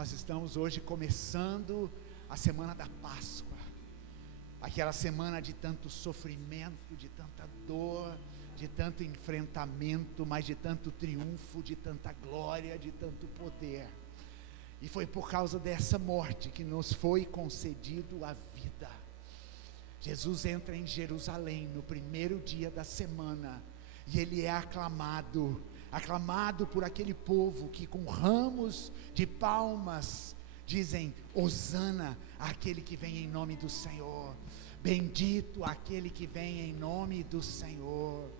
Nós estamos hoje começando a semana da Páscoa, aquela semana de tanto sofrimento, de tanta dor, de tanto enfrentamento, mas de tanto triunfo, de tanta glória, de tanto poder. E foi por causa dessa morte que nos foi concedido a vida. Jesus entra em Jerusalém no primeiro dia da semana, e ele é aclamado por aquele povo que com ramos de palmas dizem: Hosana àquele que vem em nome do Senhor, bendito aquele que vem em nome do Senhor.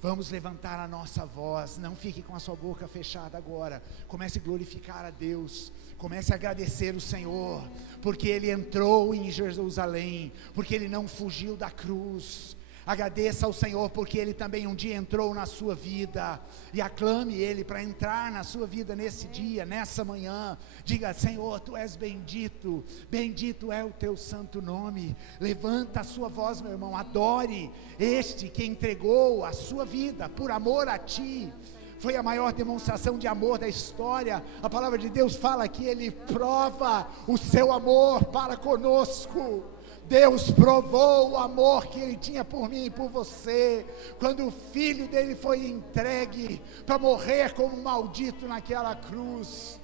Vamos levantar a nossa voz, não fique com a sua boca fechada agora, comece a glorificar a Deus, comece a agradecer o Senhor, porque Ele entrou em Jerusalém, porque Ele não fugiu da cruz. Agradeça ao Senhor, porque Ele também um dia entrou na sua vida, e aclame Ele para entrar na sua vida nesse dia, nessa manhã. Diga: Senhor, Tu és bendito, bendito é o Teu santo nome. Levanta a sua voz, meu irmão, adore este que entregou a sua vida por amor a ti. Foi a maior demonstração de amor da história. A palavra de Deus fala que Ele prova o seu amor para conosco. Deus provou o amor que Ele tinha por mim e por você, quando o Filho dEle foi entregue para morrer como um maldito naquela cruz.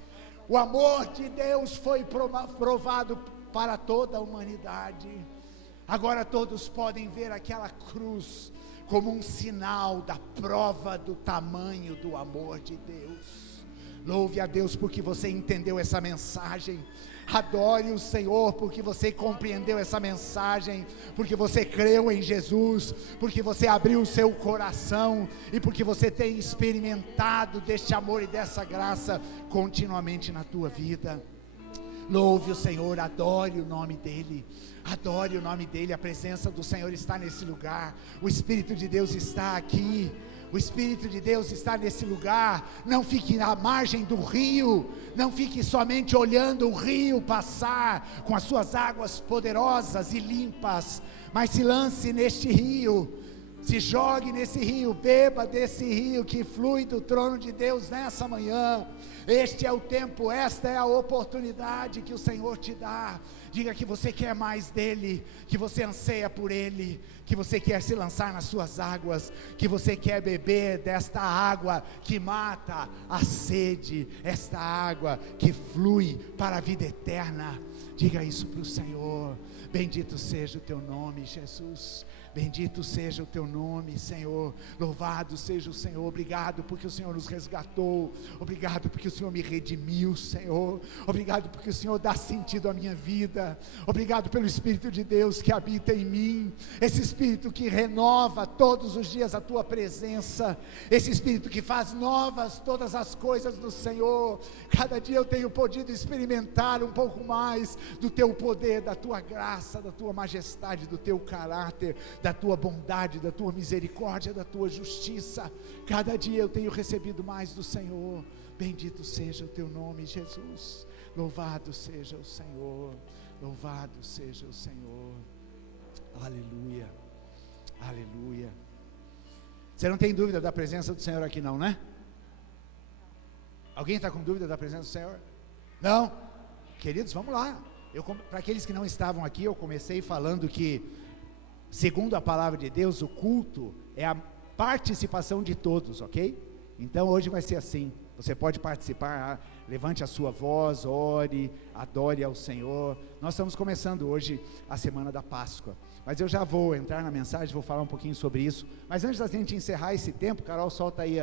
O amor de Deus foi provado para toda a humanidade. Agora todos podem ver aquela cruz como um sinal da prova do tamanho do amor de Deus. Louve a Deus porque você entendeu essa mensagem. Adore o Senhor porque você compreendeu essa mensagem, porque você creu em Jesus, porque você abriu o seu coração e porque você tem experimentado deste amor e dessa graça continuamente na tua vida. Louve o Senhor, adore o nome dEle, adore o nome dEle. A presença do Senhor está nesse lugar, o Espírito de Deus está aqui. O Espírito de Deus está nesse lugar. Não fique à margem do rio, não fique somente olhando o rio passar com as suas águas poderosas e limpas, mas se lance neste rio, se jogue nesse rio, beba desse rio que flui do trono de Deus nessa manhã. Este é o tempo, esta é a oportunidade que o Senhor te dá. Diga que você quer mais dEle, que você anseia por Ele, que você quer se lançar nas suas águas, que você quer beber desta água que mata a sede, esta água que flui para a vida eterna. Diga isso para o Senhor. Bendito seja o Teu nome, Jesus. Bendito seja o Teu nome, Senhor. Louvado seja o Senhor. Obrigado porque o Senhor nos resgatou. Obrigado porque o Senhor me redimiu, Senhor. Obrigado porque o Senhor dá sentido à minha vida. Obrigado pelo Espírito de Deus que habita em mim. Esse Espírito que renova todos os dias a Tua presença. Esse Espírito que faz novas todas as coisas do Senhor. Cada dia eu tenho podido experimentar um pouco mais do Teu poder, da Tua graça, da Tua majestade, do Teu caráter, da Tua bondade, da Tua misericórdia, da Tua justiça. Cada dia eu tenho recebido mais do Senhor. Bendito seja o Teu nome, Jesus. Louvado seja o Senhor. Louvado seja o Senhor. Aleluia. Aleluia. Você não tem dúvida da presença do Senhor aqui não, né? Alguém está com dúvida da presença do Senhor? Não? Queridos, vamos lá. Para aqueles que não estavam aqui, eu comecei falando que, segundo a palavra de Deus, o culto é a participação de todos, ok? Então hoje vai ser assim, você pode participar, levante a sua voz, ore, adore ao Senhor. Nós estamos começando hoje a semana da Páscoa, mas eu já vou entrar na mensagem, vou falar um pouquinho sobre isso. Mas antes da gente encerrar esse tempo, Carol, solta aí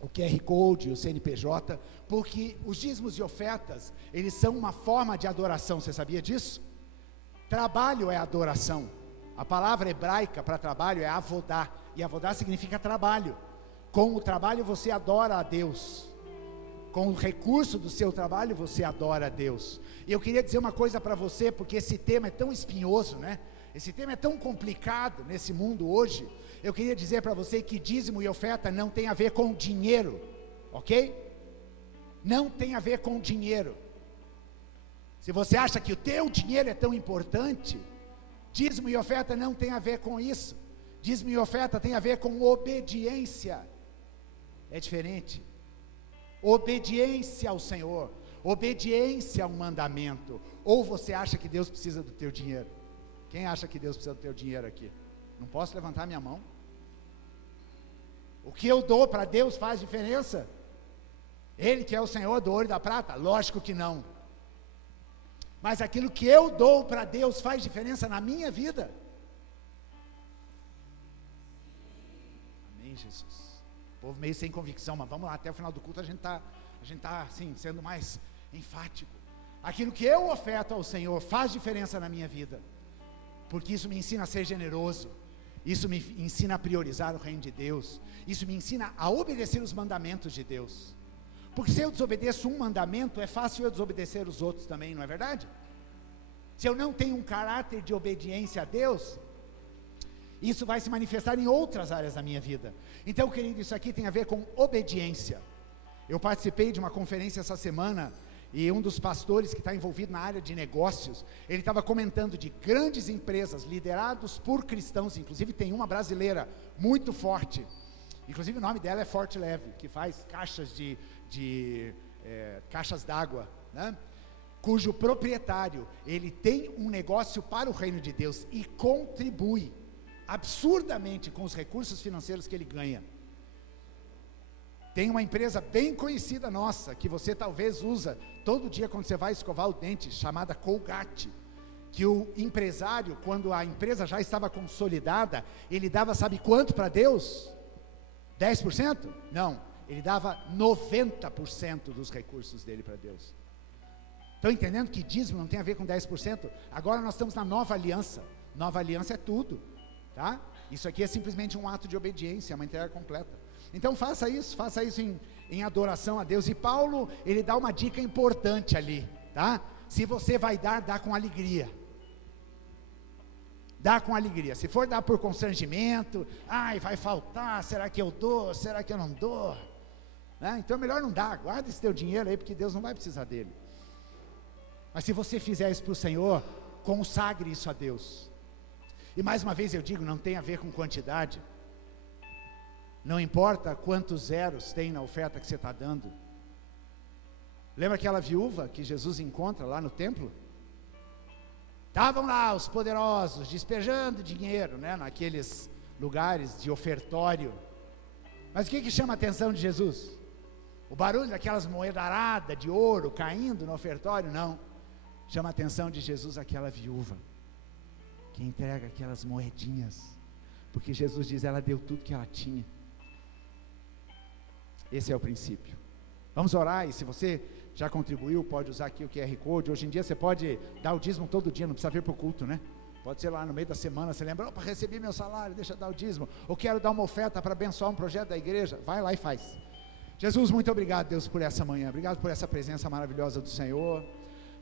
o QR Code, o CNPJ, porque os dízimos e ofertas, eles são uma forma de adoração, você sabia disso? Trabalho é adoração. A palavra hebraica para trabalho é avodá, e avodá significa trabalho. Com o trabalho você adora a Deus, com o recurso do seu trabalho você adora a Deus. E eu queria dizer uma coisa para você, porque esse tema é tão espinhoso, né? Esse tema é tão complicado nesse mundo hoje. Eu queria dizer para você que dízimo e oferta não tem a ver com dinheiro, ok? Não tem a ver com dinheiro. Se você acha que o teu dinheiro é tão importante, dízimo e oferta não tem a ver com isso. Dízimo e oferta tem a ver com obediência. É diferente. Obediência ao Senhor. obediência a um mandamento. Ou você acha que Deus precisa do teu dinheiro? Quem acha que Deus precisa do teu dinheiro aqui? Não posso levantar minha mão? O que eu dou para Deus faz diferença? Ele que é o Senhor do ouro e da prata? Lógico que não. Mas aquilo que eu dou para Deus faz diferença na minha vida? Amém, Jesus. O povo meio sem convicção, mas vamos lá, até o final do culto a gente está assim, sendo mais enfático. Aquilo que eu oferto ao Senhor faz diferença na minha vida, porque isso me ensina a ser generoso, isso me ensina a priorizar o reino de Deus, isso me ensina a obedecer os mandamentos de Deus, porque se eu desobedeço um mandamento, é fácil eu desobedecer os outros também, não é verdade? Se eu não tenho um caráter de obediência a Deus, isso vai se manifestar em outras áreas da minha vida. Então, querido, isso aqui tem a ver com obediência. Eu participei de uma conferência essa semana, e um dos pastores que está envolvido na área de negócios, ele estava comentando de grandes empresas liderados por cristãos, inclusive tem uma brasileira muito forte, inclusive o nome dela é Forte Leve, que faz caixas caixas d'água, né? Cujo proprietário, ele tem um negócio para o reino de Deus e contribui absurdamente com os recursos financeiros que ele ganha. Tem uma empresa bem conhecida nossa, que você talvez usa todo dia quando você vai escovar o dente, chamada Colgate, que o empresário, quando a empresa já estava consolidada, ele dava sabe quanto para Deus? 10%? Não, ele dava 90% dos recursos dele para Deus. Estão entendendo que dízimo não tem a ver com 10%? Agora nós estamos na nova aliança é tudo, tá? Isso aqui é simplesmente um ato de obediência, uma entrega completa. Então faça isso em adoração a Deus. E Paulo, ele dá uma dica importante ali, tá? Se você vai dar, dá com alegria. Dá com alegria. Se for dar por constrangimento, vai faltar, será que eu dou, será que eu não dou? Né? Então é melhor não dar, guarda esse teu dinheiro aí, porque Deus não vai precisar dele. Mas se você fizer isso para o Senhor, consagre isso a Deus. E mais uma vez eu digo, não tem a ver com quantidade. Não importa quantos zeros tem na oferta que você está dando. Lembra aquela viúva que Jesus encontra lá no templo? Estavam lá os poderosos despejando dinheiro, né, naqueles lugares de ofertório. Mas o que chama a atenção de Jesus? O barulho daquelas moedaradas de ouro caindo no ofertório? Não. Chama a atenção de Jesus aquela viúva que entrega aquelas moedinhas, porque Jesus diz, ela deu tudo que ela tinha. Esse é o princípio. Vamos orar, e se você já contribuiu, pode usar aqui o QR Code. Hoje em dia você pode dar o dízimo todo dia, não precisa vir para o culto, né? Pode ser lá no meio da semana, você lembra, opa, recebi meu salário, deixa eu dar o dízimo, ou quero dar uma oferta para abençoar um projeto da igreja, vai lá e faz. Jesus, muito obrigado, Deus, por essa manhã, obrigado por essa presença maravilhosa do Senhor.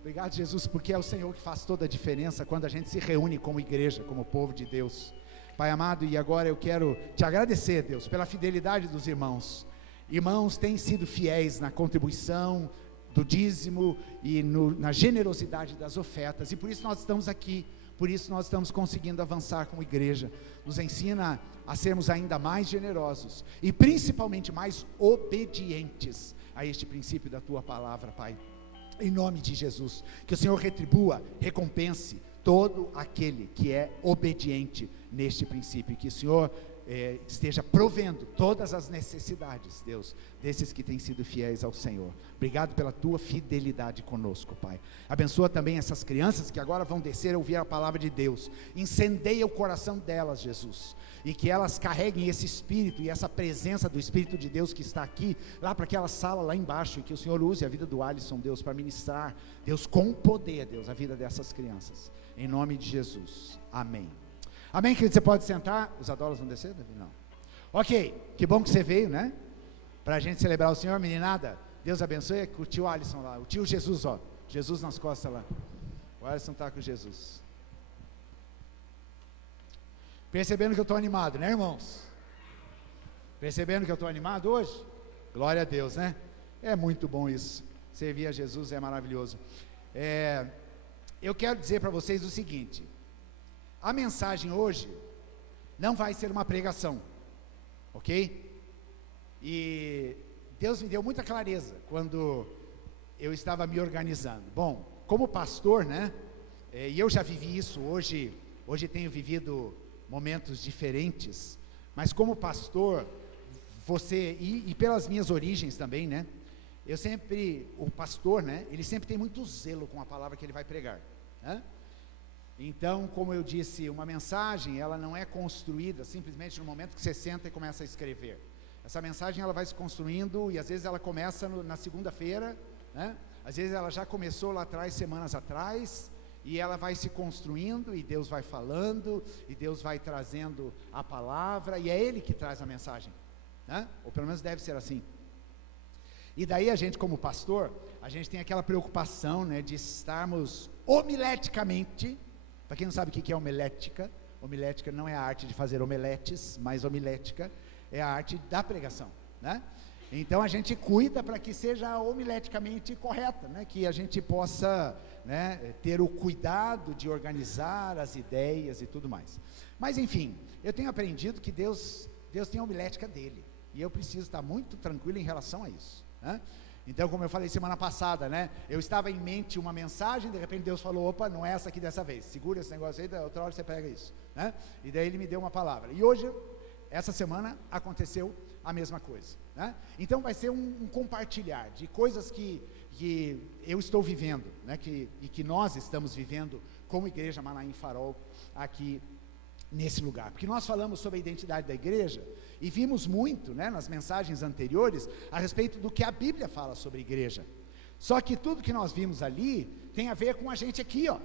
Obrigado, Jesus, porque é o Senhor que faz toda a diferença quando a gente se reúne como igreja, como povo de Deus. Pai amado, e agora eu quero te agradecer, Deus, pela fidelidade dos irmãos. Irmãos têm sido fiéis na contribuição do dízimo e na generosidade das ofertas, e por isso nós estamos aqui, por isso nós estamos conseguindo avançar como igreja. Nos ensina a sermos ainda mais generosos e principalmente mais obedientes a este princípio da tua palavra, Pai. Em nome de Jesus, que o Senhor retribua, recompense todo aquele que é obediente neste princípio, que o Senhor esteja provendo todas as necessidades, Deus, desses que têm sido fiéis ao Senhor. Obrigado pela tua fidelidade conosco, Pai. Abençoa também essas crianças que agora vão descer a ouvir a palavra de Deus. Incendeia o coração delas, Jesus, e que elas carreguem esse Espírito e essa presença do Espírito de Deus que está aqui, lá para aquela sala lá embaixo, e que o Senhor use a vida do Alisson, Deus, para ministrar, Deus, com poder, Deus, a vida dessas crianças, em nome de Jesus, amém. Amém, querido, você pode sentar. Os adolos vão descer, Davi? Não. Ok, que bom que você veio, né? Para a gente celebrar o Senhor, meninada. Deus abençoe. O tio Alisson lá, o tio Jesus, ó. Jesus nas costas lá. O Alisson está com Jesus. Percebendo que eu estou animado, né, irmãos? Percebendo que eu estou animado hoje? Glória a Deus, né? É muito bom isso. Servir a Jesus é maravilhoso. Eu quero dizer para vocês o seguinte. A mensagem hoje não vai ser uma pregação, ok? E Deus me deu muita clareza quando eu estava me organizando. Bom, como pastor, né? E eu já vivi isso hoje tenho vivido momentos diferentes, mas como pastor, e pelas minhas origens também, né? O pastor, né? Ele sempre tem muito zelo com a palavra que ele vai pregar, né? Então, como eu disse, uma mensagem, ela não é construída simplesmente no momento que você senta e começa a escrever. Essa mensagem, ela vai se construindo, e às vezes ela começa na segunda-feira, né? Às vezes ela já começou lá atrás, semanas atrás, e ela vai se construindo, e Deus vai falando, e Deus vai trazendo a palavra, e é Ele que traz a mensagem, né? Ou pelo menos deve ser assim. E daí a gente, como pastor, a gente tem aquela preocupação, né, de estarmos homileticamente. Para quem não sabe o que é homilética, homilética não é a arte de fazer omeletes, mas homilética é a arte da pregação, né? Então a gente cuida para que seja homileticamente correta, né? Que a gente possa, né, ter o cuidado de organizar as ideias e tudo mais. Mas enfim, eu tenho aprendido que Deus tem a homilética dele, e eu preciso estar muito tranquilo em relação a isso, né? Então, como eu falei semana passada, né? Eu estava em mente uma mensagem, de repente Deus falou, opa, não é essa aqui dessa vez, segura esse negócio aí, da outra hora você pega isso, né? E daí Ele me deu uma palavra, e hoje, essa semana, aconteceu a mesma coisa, né? Então vai ser um compartilhar de coisas que eu estou vivendo, né? E que nós estamos vivendo como Igreja Manaim Farol, aqui nesse lugar, porque nós falamos sobre a identidade da igreja, e vimos muito, né, nas mensagens anteriores, a respeito do que a Bíblia fala sobre a igreja. Só que tudo que nós vimos ali, tem a ver com a gente aqui, ó,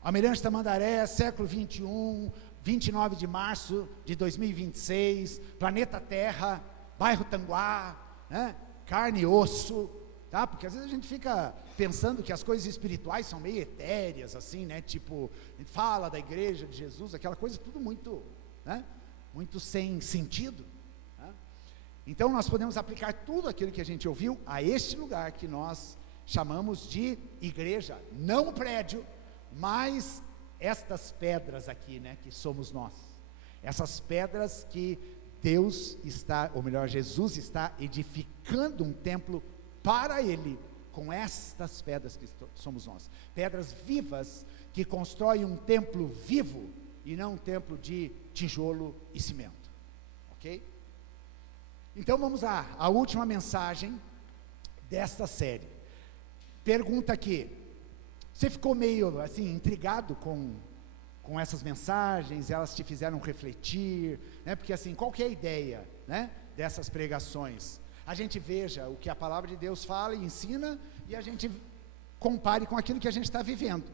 Almirante Tamandaré, século 21, 29 de março de 2026, planeta Terra, bairro Tanguá, né, carne e osso, tá? Porque às vezes a gente fica pensando que as coisas espirituais são meio etéreas, assim, né? Tipo, a gente fala da igreja de Jesus, aquela coisa tudo muito, né? Muito sem sentido, né? Então nós podemos aplicar tudo aquilo que a gente ouviu a este lugar que nós chamamos de igreja, não o prédio, mas estas pedras aqui, né? Que somos nós, essas pedras que Deus está, ou melhor, Jesus está edificando um templo para Ele, com estas pedras que somos nós, pedras vivas, que constroem um templo vivo, e não um templo de tijolo e cimento, ok? Então vamos à última mensagem desta série. Pergunta aqui, você ficou meio assim, intrigado com essas mensagens, elas te fizeram refletir, né? Porque assim, qual que é a ideia, né, dessas pregações? A gente veja o que a palavra de Deus fala e ensina, e a gente compare com aquilo que a gente está vivendo,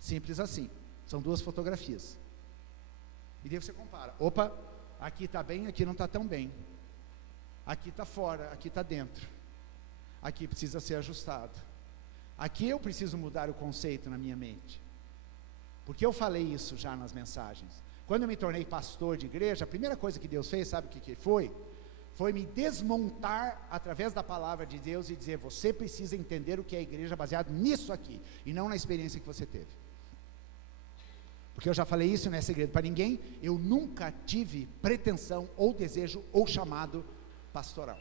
simples assim, são duas fotografias, e daí você compara, opa, aqui está bem, aqui não está tão bem, aqui está fora, aqui está dentro, aqui precisa ser ajustado, aqui eu preciso mudar o conceito na minha mente, porque eu falei isso já nas mensagens. Quando eu me tornei pastor de igreja, a primeira coisa que Deus fez, sabe o que foi? Foi me desmontar através da palavra de Deus e dizer, você precisa entender o que é a igreja baseado nisso aqui, e não na experiência que você teve. Porque eu já falei isso, não é segredo para ninguém, eu nunca tive pretensão, ou desejo, ou chamado pastoral.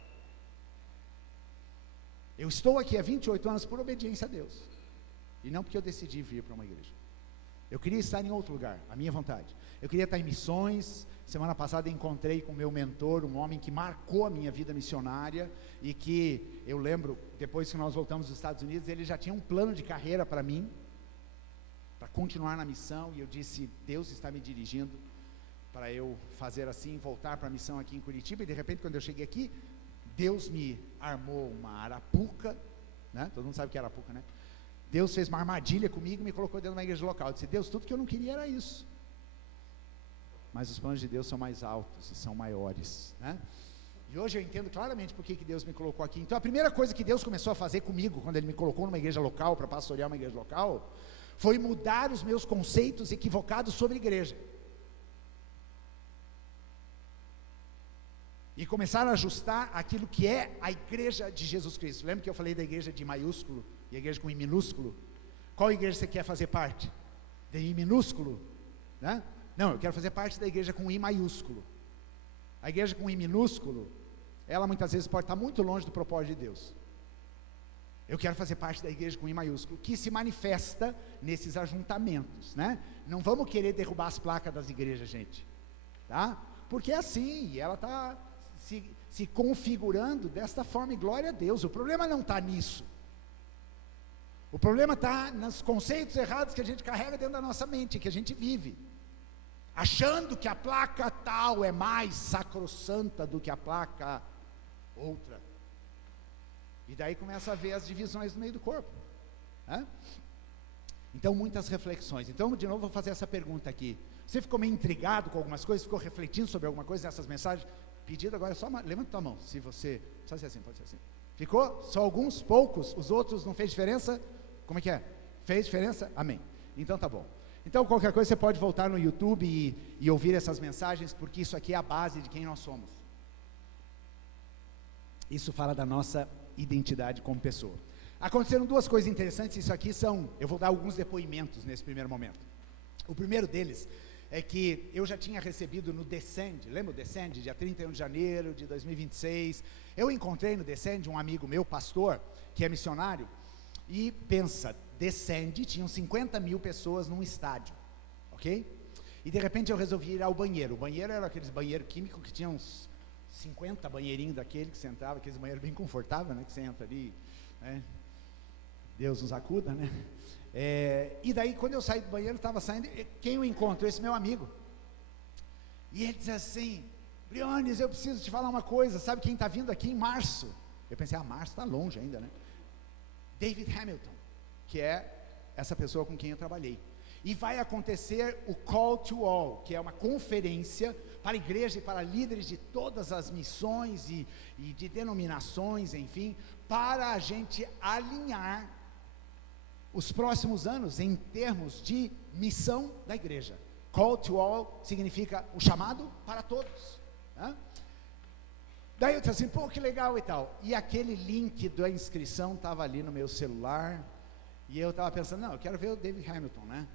Eu estou aqui há 28 anos por obediência a Deus, e não porque eu decidi vir para uma igreja. Eu queria estar em outro lugar, a minha vontade. Eu queria estar em missões. Semana passada encontrei com o meu mentor, um homem que marcou a minha vida missionária, e que eu lembro, depois que nós voltamos dos Estados Unidos, ele já tinha um plano de carreira para mim, para continuar na missão, e eu disse, Deus está me dirigindo para eu fazer assim, voltar para a missão aqui em Curitiba, e de repente quando eu cheguei aqui, Deus me armou uma arapuca, né? Todo mundo sabe o que é arapuca, né? Deus fez uma armadilha comigo e me colocou dentro de uma igreja local. Eu disse, Deus, tudo que eu não queria era isso. Mas os planos de Deus são mais altos e são maiores, né? E hoje eu entendo claramente por que Deus me colocou aqui. Então a primeira coisa que Deus começou a fazer comigo, quando Ele me colocou numa igreja local, para pastorear uma igreja local, foi mudar os meus conceitos equivocados sobre igreja. E começar a ajustar aquilo que é a igreja de Jesus Cristo. Lembra que eu falei da igreja de maiúsculo e a igreja com I minúsculo? Qual igreja você quer fazer parte? De I minúsculo, né? Não, eu quero fazer parte da igreja com I maiúsculo. A igreja com I minúsculo, ela muitas vezes pode estar muito longe do propósito de Deus. Eu quero fazer parte da igreja com I maiúsculo, que se manifesta nesses ajuntamentos, né? Não vamos querer derrubar as placas das igrejas, gente, tá? Porque é assim, ela está se configurando desta forma, e glória a Deus. O problema não está nisso. O problema está nos conceitos errados que a gente carrega dentro da nossa mente, que a gente vive, achando que a placa tal é mais sacrossanta do que a placa outra. E daí começa a ver as divisões no meio do corpo, né? Então, muitas reflexões. Então, de novo, vou fazer essa pergunta aqui. Você ficou meio intrigado com algumas coisas? Ficou refletindo sobre alguma coisa nessas mensagens? Pedido agora, só levanta tua mão, se você, pode ser assim, pode ser assim. Ficou? Só alguns, poucos, os outros não fez diferença? Como é que é? Fez diferença? Amém. Então tá bom. Então, qualquer coisa, você pode voltar no YouTube e ouvir essas mensagens, porque isso aqui é a base de quem nós somos. Isso fala da nossa identidade como pessoa. Aconteceram duas coisas interessantes. Isso aqui eu vou dar alguns depoimentos nesse primeiro momento. O primeiro deles é que eu já tinha recebido no Descend, lembra o Descend, dia 31 de janeiro de 2026, eu encontrei no Descend um amigo meu, pastor, que é missionário, e pensa, Descend, tinham 50 mil pessoas num estádio, ok? E de repente eu resolvi ir ao banheiro. O banheiro era aqueles banheiros químicos que tinham uns 50 banheirinhos daquele que você entrava, aqueles banheiros bem confortáveis, né, que você entra ali, né? Deus nos acuda, né? E daí quando eu saí do banheiro, estava saindo, quem eu encontro? Esse meu amigo. E ele diz assim, Briones, eu preciso te falar uma coisa, sabe quem está vindo aqui em março? Eu pensei, março está longe ainda, né? David Hamilton, que é essa pessoa com quem eu trabalhei. E vai acontecer o Call to All, que é uma conferência para a igreja e para líderes de todas as missões e de denominações, enfim, para a gente alinhar os próximos anos em termos de missão da igreja. Call to All significa o chamado para todos, né? Daí eu disse assim, pô, que legal e tal. E aquele link da inscrição estava ali no meu celular, e eu estava pensando, não, eu quero ver o David Hamilton, né?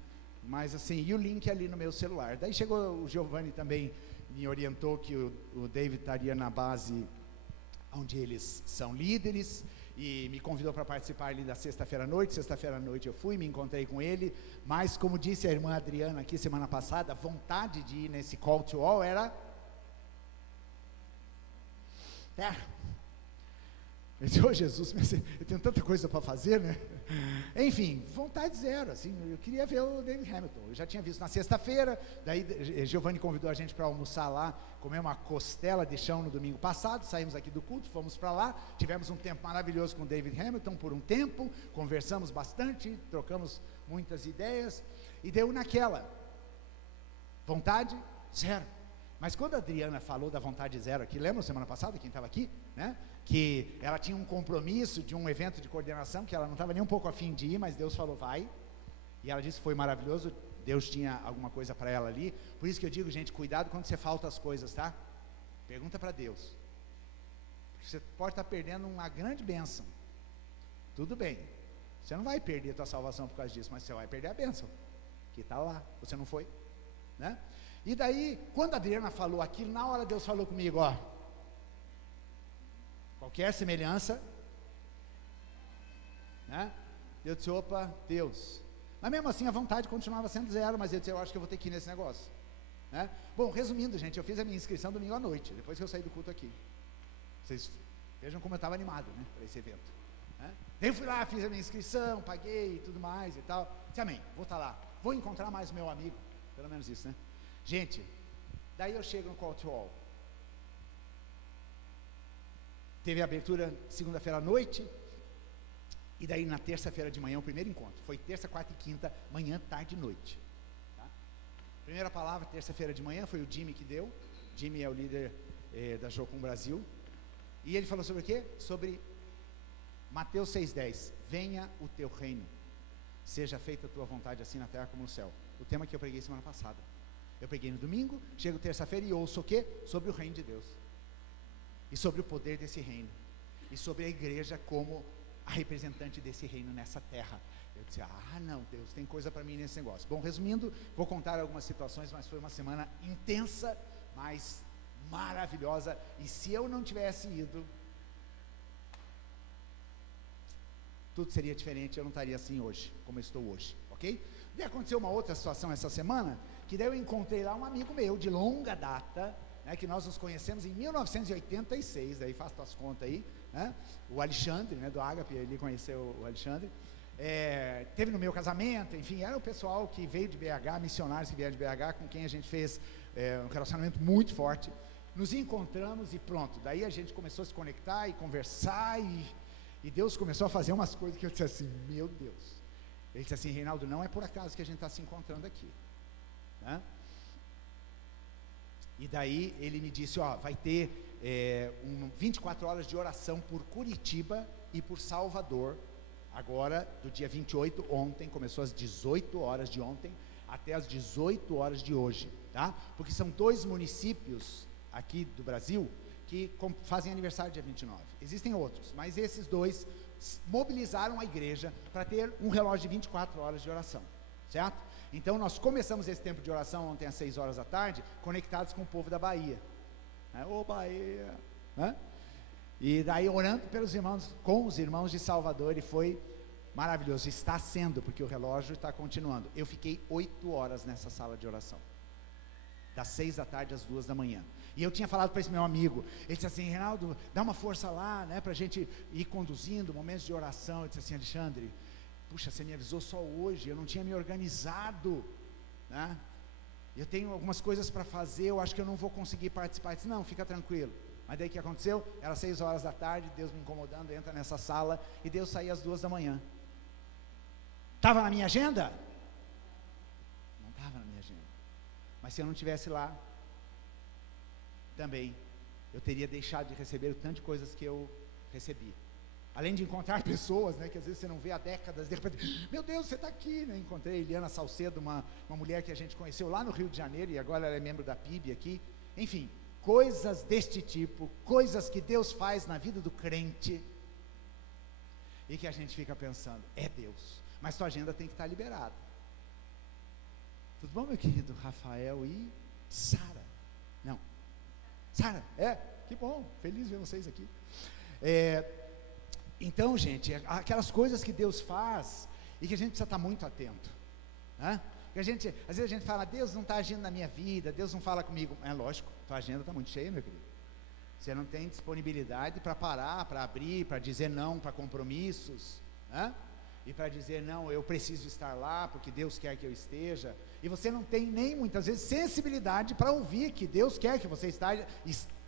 Mas assim, e o link ali no meu celular. Daí chegou o Giovanni também, me orientou que o David estaria na base onde eles são líderes, e me convidou para participar ali da sexta-feira à noite. Sexta-feira à noite eu fui, me encontrei com ele, mas como disse a irmã Adriana aqui semana passada, a vontade de ir nesse Call to All era... Eu disse, ô Jesus, mas eu tenho tanta coisa para fazer, né? Enfim, vontade zero, assim, eu queria ver o David Hamilton. Eu já tinha visto na sexta-feira, daí Giovanni convidou a gente para almoçar lá, comer uma costela de chão no domingo passado, saímos aqui do culto, fomos para lá, tivemos um tempo maravilhoso com o David Hamilton por um tempo, conversamos bastante, trocamos muitas ideias, e deu naquela, vontade zero. Mas quando a Adriana falou da vontade zero aqui, lembra semana passada, quem estava aqui, né? Que ela tinha um compromisso de um evento de coordenação, que ela não estava nem um pouco a fim de ir, mas Deus falou, vai, e ela disse que foi maravilhoso, Deus tinha alguma coisa para ela ali. Por isso que eu digo, gente, cuidado quando você falta as coisas, tá? Pergunta para Deus, porque você pode estar perdendo uma grande bênção. Tudo bem, você não vai perder a tua salvação por causa disso, mas você vai perder a bênção, que está lá, você não foi, né? E daí, quando a Adriana falou aquilo, na hora Deus falou comigo, ó, qualquer semelhança, né? Eu disse, opa, Deus. Mas mesmo assim a vontade continuava sendo zero, mas eu disse, eu acho que eu vou ter que ir nesse negócio, né? Bom, resumindo, gente, eu fiz a minha inscrição domingo à noite, depois que eu saí do culto aqui. Vocês vejam como eu estava animado, né, para esse evento, né? Eu fui lá, fiz a minha inscrição, paguei e tudo mais e tal. Disse, amém, vou estar lá, vou encontrar mais o meu amigo, pelo menos isso, né? Gente, daí eu chego no Call to All. Teve a abertura segunda-feira à noite, e daí na terça-feira de manhã o primeiro encontro. Foi terça, quarta e quinta, manhã, tarde e noite, tá? Primeira palavra, terça-feira de manhã, foi o Jimmy que deu. Jimmy é o líder da Jocum Brasil. E ele falou sobre o quê? Sobre Mateus 6,10. Venha o teu reino, seja feita a tua vontade, assim na terra como no céu. O tema que eu preguei semana passada. Eu preguei no domingo, chego terça-feira e ouço o quê? Sobre o reino de Deus, e sobre o poder desse reino, e sobre a igreja como a representante desse reino nessa terra. Eu disse, não, Deus tem coisa para mim nesse negócio. Bom, resumindo, vou contar algumas situações, mas foi uma semana intensa, mas maravilhosa, e se eu não tivesse ido, tudo seria diferente, eu não estaria assim hoje, como eu estou hoje, ok? E aconteceu uma outra situação essa semana, que daí eu encontrei lá um amigo meu, de longa data, né, que nós nos conhecemos em 1986, daí faz tuas contas aí, né, o Alexandre, né, do Ágape, ele conheceu o Alexandre, teve no meu casamento, enfim, era o pessoal que veio de BH, missionários que vieram de BH, com quem a gente fez um relacionamento muito forte, nos encontramos e pronto, daí a gente começou a se conectar e conversar, e Deus começou a fazer umas coisas que eu disse assim, meu Deus, ele disse assim, Reinaldo, não é por acaso que a gente está se encontrando aqui, né? E daí ele me disse, vai ter 24 horas de oração por Curitiba e por Salvador, agora do dia 28, ontem, começou às 18 horas de ontem, até às 18 horas de hoje, tá? Porque são 2 municípios aqui do Brasil, que fazem aniversário dia 29, existem outros, mas esses 2 mobilizaram a igreja para ter um relógio de 24 horas de oração, certo? Então nós começamos esse tempo de oração ontem às 6 horas da tarde, conectados com o povo da Bahia, né? Ô Bahia, né? E daí orando pelos irmãos, com os irmãos de Salvador, e foi maravilhoso, está sendo, porque o relógio está continuando. Eu fiquei 8 horas nessa sala de oração, das 6 da tarde às 2 da manhã, e eu tinha falado para esse meu amigo, ele disse assim, Reinaldo, dá uma força lá, né, para a gente ir conduzindo momentos de oração. Ele disse assim, Alexandre, puxa, você me avisou só hoje, eu não tinha me organizado, né, eu tenho algumas coisas para fazer, eu acho que eu não vou conseguir participar. Ele disse, não, fica tranquilo. Mas daí o que aconteceu? Era 6 horas da tarde, Deus me incomodando, entra nessa sala, e Deus saía às 2 da manhã, estava na minha agenda? Não estava na minha agenda, mas se eu não estivesse lá, também, eu teria deixado de receber o tanto de coisas que eu recebi, além de encontrar pessoas, né, que às vezes você não vê há décadas, de repente, meu Deus, você está aqui, né? Encontrei Eliana Salcedo, uma mulher que a gente conheceu lá no Rio de Janeiro, e agora ela é membro da PIB aqui, enfim, coisas deste tipo, coisas que Deus faz na vida do crente, e que a gente fica pensando, é Deus, mas tua agenda tem que estar liberada. Tudo bom, meu querido Rafael e Sara? Não, Sara, que bom, feliz ver vocês aqui. Então, gente, aquelas coisas que Deus faz, e que a gente precisa estar muito atento, né? Que às vezes a gente fala, Deus não está agindo na minha vida, Deus não fala comigo. É lógico, tua agenda está muito cheia, meu querido, você não tem disponibilidade para parar, para abrir, para dizer não para compromissos, né? E para dizer, não, eu preciso estar lá, porque Deus quer que eu esteja, e você não tem nem, muitas vezes, sensibilidade para ouvir que Deus quer que você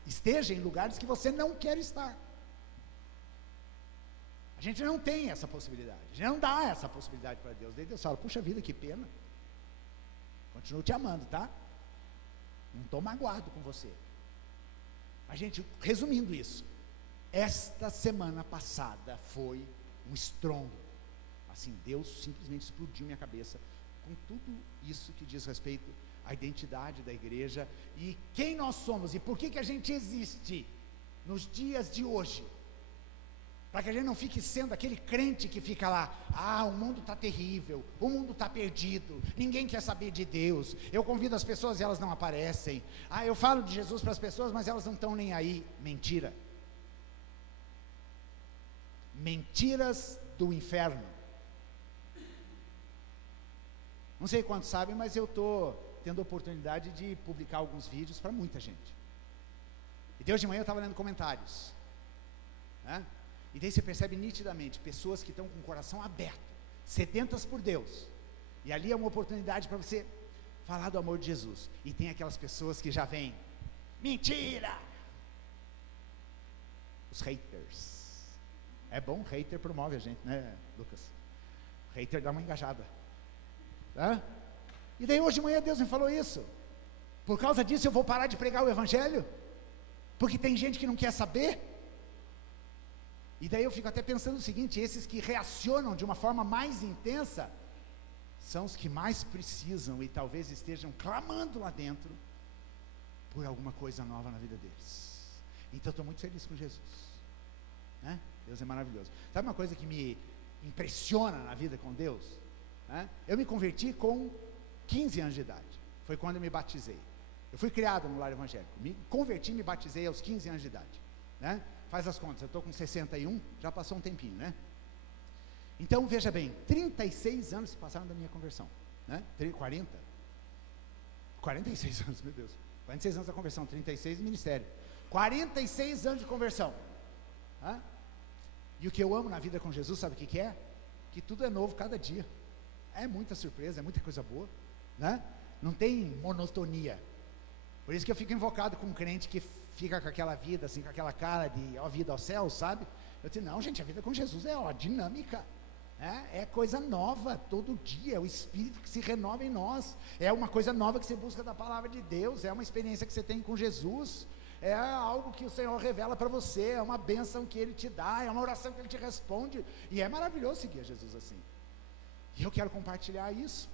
esteja em lugares que você não quer estar. A gente não tem essa possibilidade, a gente não dá essa possibilidade para Deus. Daí Deus fala, puxa vida, que pena, continuo te amando, tá? Não estou magoado com você. A gente, resumindo isso, esta semana passada foi um estrondo, assim, Deus simplesmente explodiu minha cabeça com tudo isso que diz respeito à identidade da igreja, e quem nós somos, e por que a gente existe nos dias de hoje, para que a gente não fique sendo aquele crente que fica lá, o mundo está terrível, o mundo está perdido, ninguém quer saber de Deus, eu convido as pessoas e elas não aparecem, eu falo de Jesus para as pessoas, mas elas não estão nem aí. Mentira, mentiras do inferno. Não sei quantos sabem, mas eu estou tendo a oportunidade de publicar alguns vídeos para muita gente, e de hoje de manhã eu estava lendo comentários, né? E daí você percebe nitidamente, pessoas que estão com o coração aberto, sedentas por Deus, e ali é uma oportunidade para você falar do amor de Jesus, e tem aquelas pessoas que já vêm, mentira, os haters, é bom, hater promove a gente, né, Lucas? Hater dá uma engajada, né? E daí hoje de manhã Deus me falou isso, por causa disso eu vou parar de pregar o evangelho, porque tem gente que não quer saber. E daí eu fico até pensando o seguinte, esses que reacionam de uma forma mais intensa, são os que mais precisam, e talvez estejam clamando lá dentro, por alguma coisa nova na vida deles. Então eu estou muito feliz com Jesus, né? Deus é maravilhoso. Sabe uma coisa que me impressiona na vida com Deus, né? Eu me converti com 15 anos de idade, foi quando eu me batizei. Eu fui criado no lar evangélico, me converti, me batizei aos 15 anos de idade, né? Faz as contas, eu estou com 61, já passou um tempinho, né? Então, veja bem, 36 anos se passaram da minha conversão, né? 46 anos, meu Deus, 46 anos da conversão, 36 de ministério, 46 anos de conversão, né? E o que eu amo na vida com Jesus, sabe o que é? Que tudo é novo cada dia, é muita surpresa, é muita coisa boa, né? Não tem monotonia. Por isso que eu fico invocado com um crente que fica com aquela vida, assim, com aquela cara de, ó, vida ao céu, sabe? Eu digo, não, gente, a vida com Jesus é, ó, dinâmica, é coisa nova, todo dia, é o Espírito que se renova em nós, é uma coisa nova que você busca da palavra de Deus, é uma experiência que você tem com Jesus, é algo que o Senhor revela para você, é uma bênção que Ele te dá, é uma oração que Ele te responde, e é maravilhoso seguir a Jesus assim, e eu quero compartilhar isso,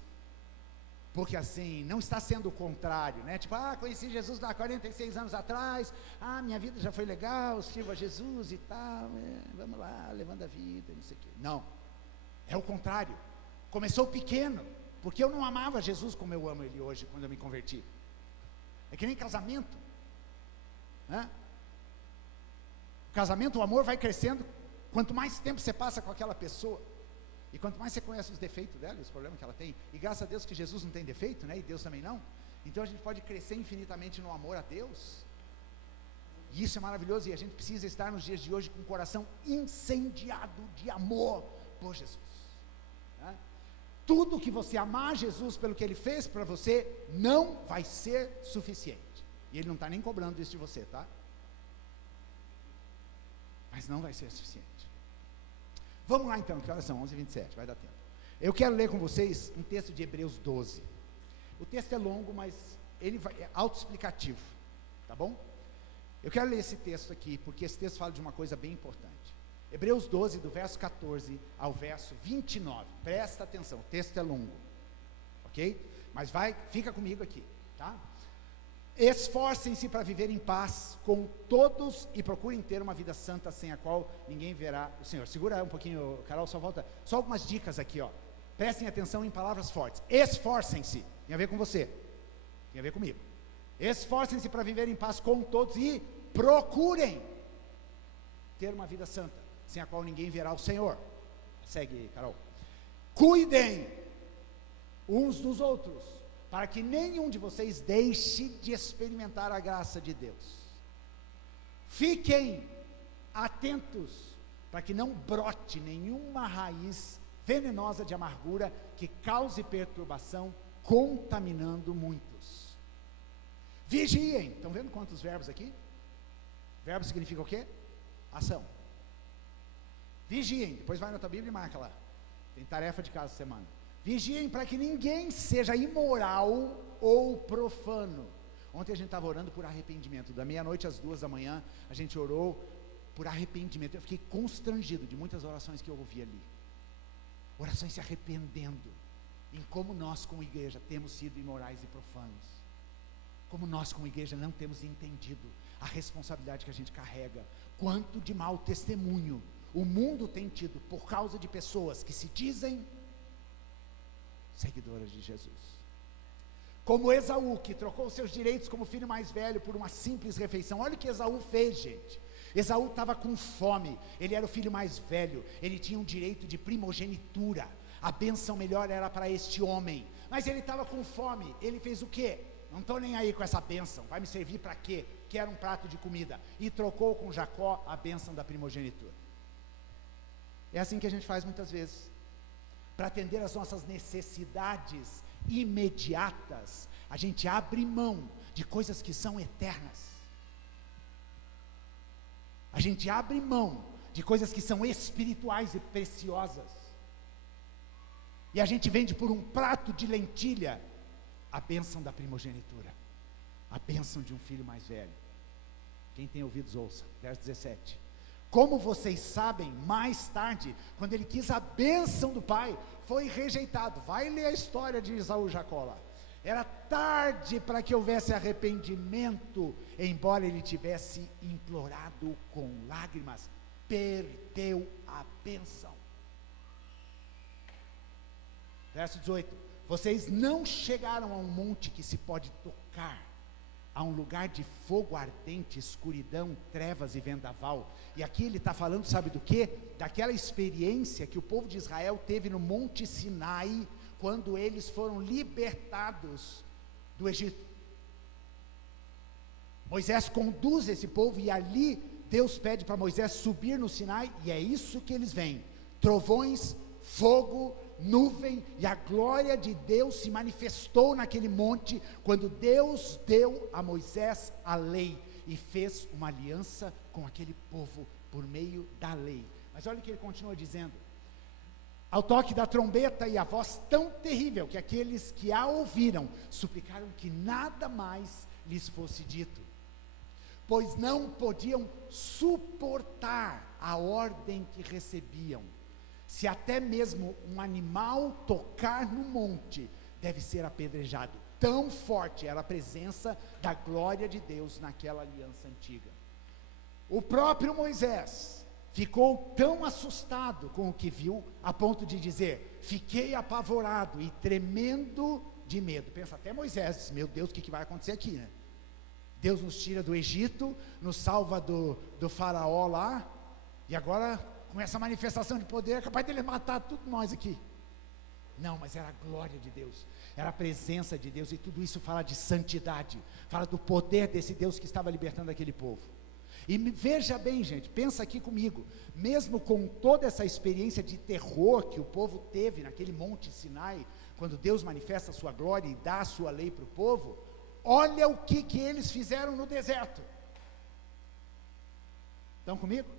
porque assim, não está sendo o contrário, né? Tipo, conheci Jesus há 46 anos atrás, minha vida já foi legal, sirvo a Jesus e tal, vamos lá, levando a vida, não sei o quê. Não, é o contrário, começou pequeno, porque eu não amava Jesus como eu amo Ele hoje, quando eu me converti. É que nem casamento, né? Casamento, o amor vai crescendo, quanto mais tempo você passa com aquela pessoa, e quanto mais você conhece os defeitos dela, os problemas que ela tem, e graças a Deus que Jesus não tem defeito, né, e Deus também não, então a gente pode crescer infinitamente no amor a Deus, e isso é maravilhoso, e a gente precisa estar nos dias de hoje com o coração incendiado de amor por Jesus, né? Tudo que você amar Jesus pelo que Ele fez para você, não vai ser suficiente, e Ele não está nem cobrando isso de você, tá? Mas não vai ser suficiente. Vamos lá então, que horas são? 11h27, vai dar tempo. Eu quero ler com vocês um texto de Hebreus 12. O texto é longo, mas ele é autoexplicativo, tá bom? Eu quero ler esse texto aqui, porque esse texto fala de uma coisa bem importante. Hebreus 12, do verso 14 ao verso 29. Presta atenção, o texto é longo, ok? Mas fica comigo aqui, tá? Esforcem-se para viver em paz com todos e procurem ter uma vida santa, sem a qual ninguém verá o Senhor. Segura um pouquinho, Carol, só algumas dicas aqui, ó. Prestem atenção em palavras fortes. Esforcem-se, tem a ver com você, tem a ver comigo. Esforcem-se para viver em paz com todos e procurem ter uma vida santa, sem a qual ninguém verá o Senhor. Segue, Carol. Cuidem uns dos outros, para que nenhum de vocês deixe de experimentar a graça de Deus. Fiquem atentos, para que não brote nenhuma raiz venenosa de amargura, que cause perturbação, contaminando muitos. Vigiem, estão vendo quantos verbos aqui? Verbo significa o quê? Ação. Vigiem, depois vai na tua Bíblia e marca lá, tem tarefa de casa essa semana. Vigiem para que ninguém seja imoral ou profano. Ontem a gente estava orando por arrependimento, da meia-noite às 2h, a gente orou por arrependimento. Eu fiquei constrangido de muitas orações que eu ouvi ali, orações se arrependendo, em como nós como igreja temos sido imorais e profanos, como nós como igreja não temos entendido a responsabilidade que a gente carrega, quanto de mau testemunho o mundo tem tido, por causa de pessoas que se dizem seguidoras de Jesus, como Esaú, que trocou seus direitos como filho mais velho por uma simples refeição. Olha o que Esaú fez, gente. Esaú estava com fome, ele era o filho mais velho, ele tinha um direito de primogenitura, a bênção melhor era para este homem, mas ele estava com fome. Ele fez o quê? Não estou nem aí com essa bênção, vai me servir para quê? Quero um prato de comida, e trocou com Jacó a bênção da primogenitura. É assim que a gente faz muitas vezes, para atender às nossas necessidades imediatas, a gente abre mão de coisas que são eternas, a gente abre mão de coisas que são espirituais e preciosas, e a gente vende por um prato de lentilha a bênção da primogenitura, a bênção de um filho mais velho. Quem tem ouvidos ouça, verso 17. Como vocês sabem, mais tarde, quando ele quis a bênção do pai, foi rejeitado. Vai ler a história de Esaú e Jacó lá. Era tarde para que houvesse arrependimento, embora ele tivesse implorado com lágrimas, perdeu a bênção. Verso 18. Vocês não chegaram a um monte que se pode tocar, a um lugar de fogo ardente, escuridão, trevas e vendaval. E aqui ele está falando, sabe do quê? Daquela experiência que o povo de Israel teve no Monte Sinai, quando eles foram libertados do Egito. Moisés conduz esse povo e ali Deus pede para Moisés subir no Sinai, e é isso que eles veem: trovões, fogo, nuvem, e a glória de Deus se manifestou naquele monte, quando Deus deu a Moisés a lei, e fez uma aliança com aquele povo, por meio da lei. Mas olha o que ele continua dizendo: ao toque da trombeta e a voz tão terrível, que aqueles que a ouviram, suplicaram que nada mais lhes fosse dito, pois não podiam suportar a ordem que recebiam. Se até mesmo um animal tocar no monte, deve ser apedrejado. Tão forte era a presença da glória de Deus naquela aliança antiga. O próprio Moisés ficou tão assustado com o que viu, a ponto de dizer: fiquei apavorado e tremendo de medo. Pensa, até Moisés, meu Deus, o que vai acontecer aqui, né? Deus nos tira do Egito, nos salva do faraó lá, e agora, com essa manifestação de poder, é capaz dele matar tudo nós aqui. Não, mas era a glória de Deus, era a presença de Deus, e tudo isso fala de santidade, fala do poder desse Deus que estava libertando aquele povo. E veja bem, gente, pensa aqui comigo, mesmo com toda essa experiência de terror que o povo teve naquele Monte Sinai, quando Deus manifesta a sua glória e dá a sua lei para o povo, olha o que eles fizeram no deserto. Estão comigo?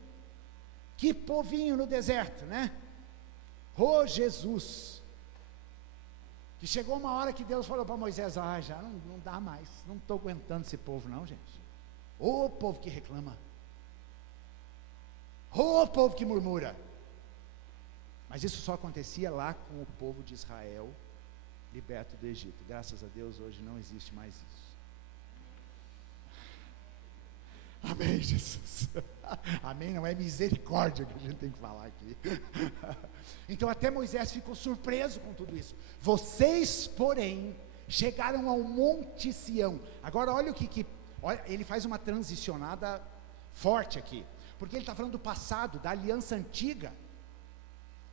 Que povinho no deserto, né? Oh Jesus, que chegou uma hora que Deus falou para Moisés: já não dá mais, não estou aguentando esse povo não, gente. Ô povo que reclama, ô povo que murmura. Mas isso só acontecia lá com o povo de Israel, liberto do Egito. Graças a Deus hoje não existe mais isso. Amém, Jesus. Amém, não é misericórdia que a gente tem que falar aqui. Então até Moisés ficou surpreso com tudo isso. Vocês, porém, chegaram ao Monte Sião. Agora olha olha, ele faz uma transicionada forte aqui, porque ele está falando do passado, da aliança antiga,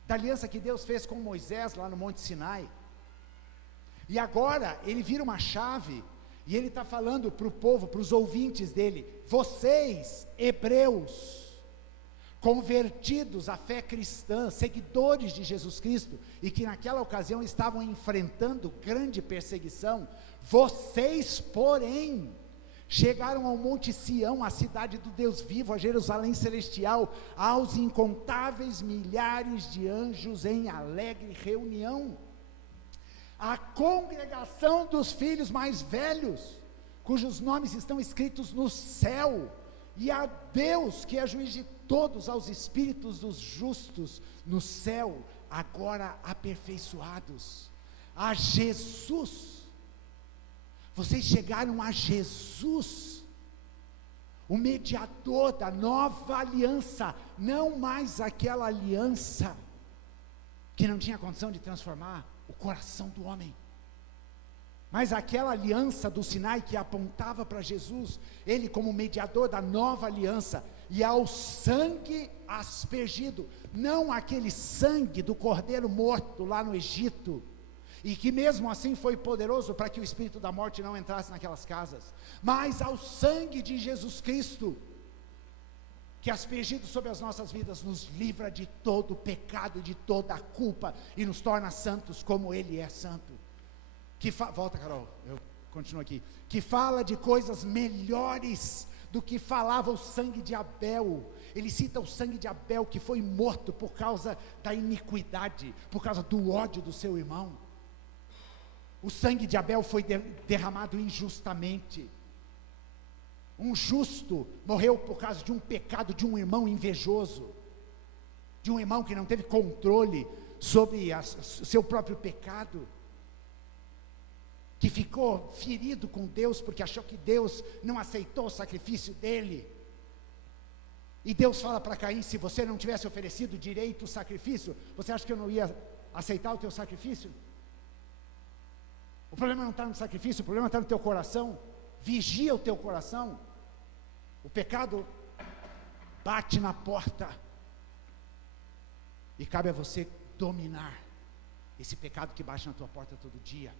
da aliança que Deus fez com Moisés lá no Monte Sinai. E agora ele vira uma chave, e ele está falando para o povo, para os ouvintes dele: vocês, hebreus, convertidos à fé cristã, seguidores de Jesus Cristo, e que naquela ocasião estavam enfrentando grande perseguição, vocês, porém, chegaram ao Monte Sião, a cidade do Deus vivo, a Jerusalém celestial, aos incontáveis milhares de anjos em alegre reunião, a congregação dos filhos mais velhos, cujos nomes estão escritos no céu, e a Deus que é juiz de todos, aos espíritos dos justos no céu, agora aperfeiçoados, a Jesus. Vocês chegaram a Jesus, o mediador da nova aliança, não mais aquela aliança que não tinha condição de transformar o coração do homem, mas aquela aliança do Sinai que apontava para Jesus, ele como mediador da nova aliança, e ao sangue aspergido, não aquele sangue do cordeiro morto lá no Egito, e que mesmo assim foi poderoso para que o espírito da morte não entrasse naquelas casas, mas ao sangue de Jesus Cristo, que aspergido sobre as nossas vidas, nos livra de todo pecado e de toda a culpa, e nos torna santos como Ele é santo. Volta, Carol, eu continuo aqui. Que fala de coisas melhores do que falava o sangue de Abel. Ele cita o sangue de Abel, que foi morto por causa da iniquidade, por causa do ódio do seu irmão. O sangue de Abel foi derramado injustamente. Um justo morreu por causa de um pecado de um irmão invejoso, de um irmão que não teve controle sobre seu próprio pecado, que ficou ferido com Deus porque achou que Deus não aceitou o sacrifício dele. E Deus fala para Caim: se você não tivesse oferecido direito o sacrifício, você acha que eu não ia aceitar o teu sacrifício? O problema não está no sacrifício, o problema está no teu coração. vigia o teu coração. O pecado bate na porta, e cabe a você dominar esse pecado que bate na tua porta todo dia.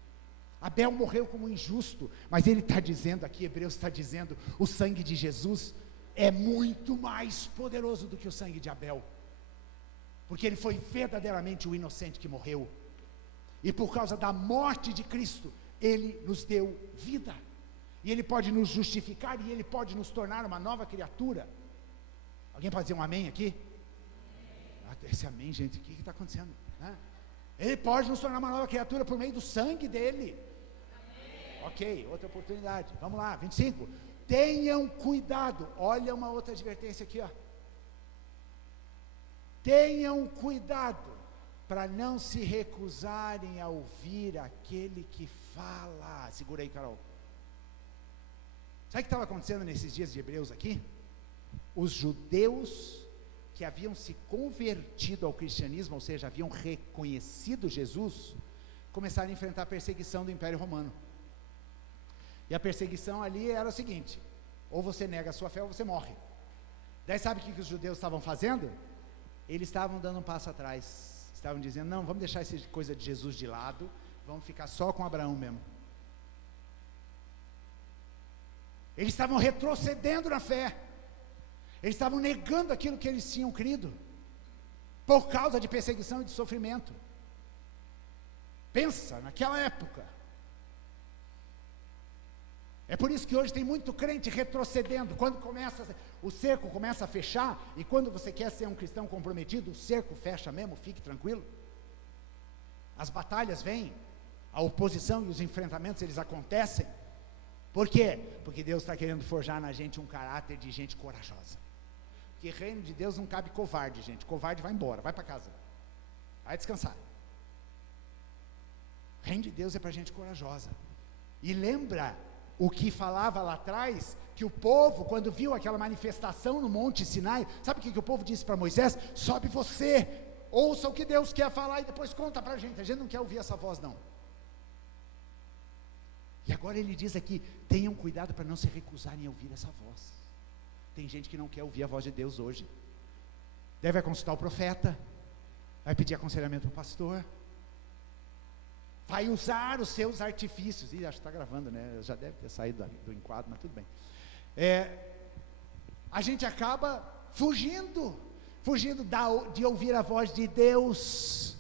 Abel morreu como injusto, mas ele está dizendo aqui, Hebreus está dizendo, o sangue de Jesus é muito mais poderoso do que o sangue de Abel, porque ele foi verdadeiramente o inocente que morreu, e por causa da morte de Cristo, ele nos deu vida, e ele pode nos justificar, e ele pode nos tornar uma nova criatura. Alguém pode dizer um amém aqui? Esse amém, gente, o que está acontecendo? Ele pode nos tornar uma nova criatura por meio do sangue dele. Amém. Ok, outra oportunidade, vamos lá, 25. Tenham cuidado, olha uma outra advertência aqui, ó. Tenham cuidado para não se recusarem a ouvir aquele que fala. Segura aí, Carol. Sabe o que estava acontecendo nesses dias de Hebreus aqui? Os judeus que haviam se convertido ao cristianismo, ou seja, haviam reconhecido Jesus, começaram a enfrentar a perseguição do Império Romano. E a perseguição ali era o seguinte: ou você nega a sua fé ou você morre. Daí sabe o que os judeus estavam fazendo? Eles estavam dando um passo atrás, estavam dizendo, não, vamos deixar essa coisa de Jesus de lado, vamos ficar só com Abraão mesmo. Eles estavam retrocedendo na fé, eles estavam negando aquilo que eles tinham crido, por causa de perseguição e de sofrimento. Pensa, naquela época. É por isso que hoje tem muito crente retrocedendo, quando o cerco começa a fechar, e quando você quer ser um cristão comprometido, o cerco fecha mesmo, fique tranquilo. As batalhas vêm, a oposição e os enfrentamentos, eles acontecem. Por quê? Porque Deus está querendo forjar na gente um caráter de gente corajosa. Porque reino de Deus não cabe covarde, gente. Covarde vai embora, vai para casa, vai descansar. Reino de Deus é para gente corajosa. E lembra o que falava lá atrás, que o povo, quando viu aquela manifestação no Monte Sinai, sabe o que o povo disse para Moisés? Sobe você, ouça o que Deus quer falar e depois conta para a gente não quer ouvir essa voz não. E agora ele diz aqui, tenham cuidado para não se recusarem a ouvir essa voz. Tem gente que não quer ouvir a voz de Deus hoje, vai consultar o profeta, vai pedir aconselhamento para o pastor, vai usar os seus artifícios, acho que está gravando, né? Já deve ter saído do enquadro, mas tudo bem. A gente acaba fugindo de ouvir a voz de Deus,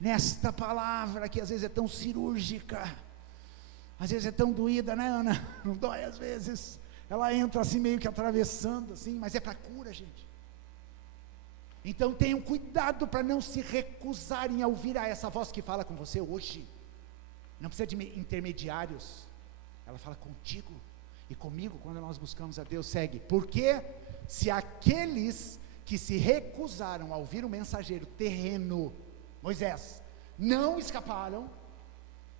nesta palavra que às vezes é tão cirúrgica, às vezes é tão doída, né, Ana? Não dói às vezes, ela entra assim meio que atravessando, assim, mas é para cura, gente. Então tenham cuidado para não se recusarem a ouvir a essa voz que fala com você hoje. Não precisa de intermediários, ela fala contigo e comigo quando nós buscamos a Deus. Segue, porque se aqueles que se recusaram a ouvir o mensageiro terreno, Moisés, não escaparam,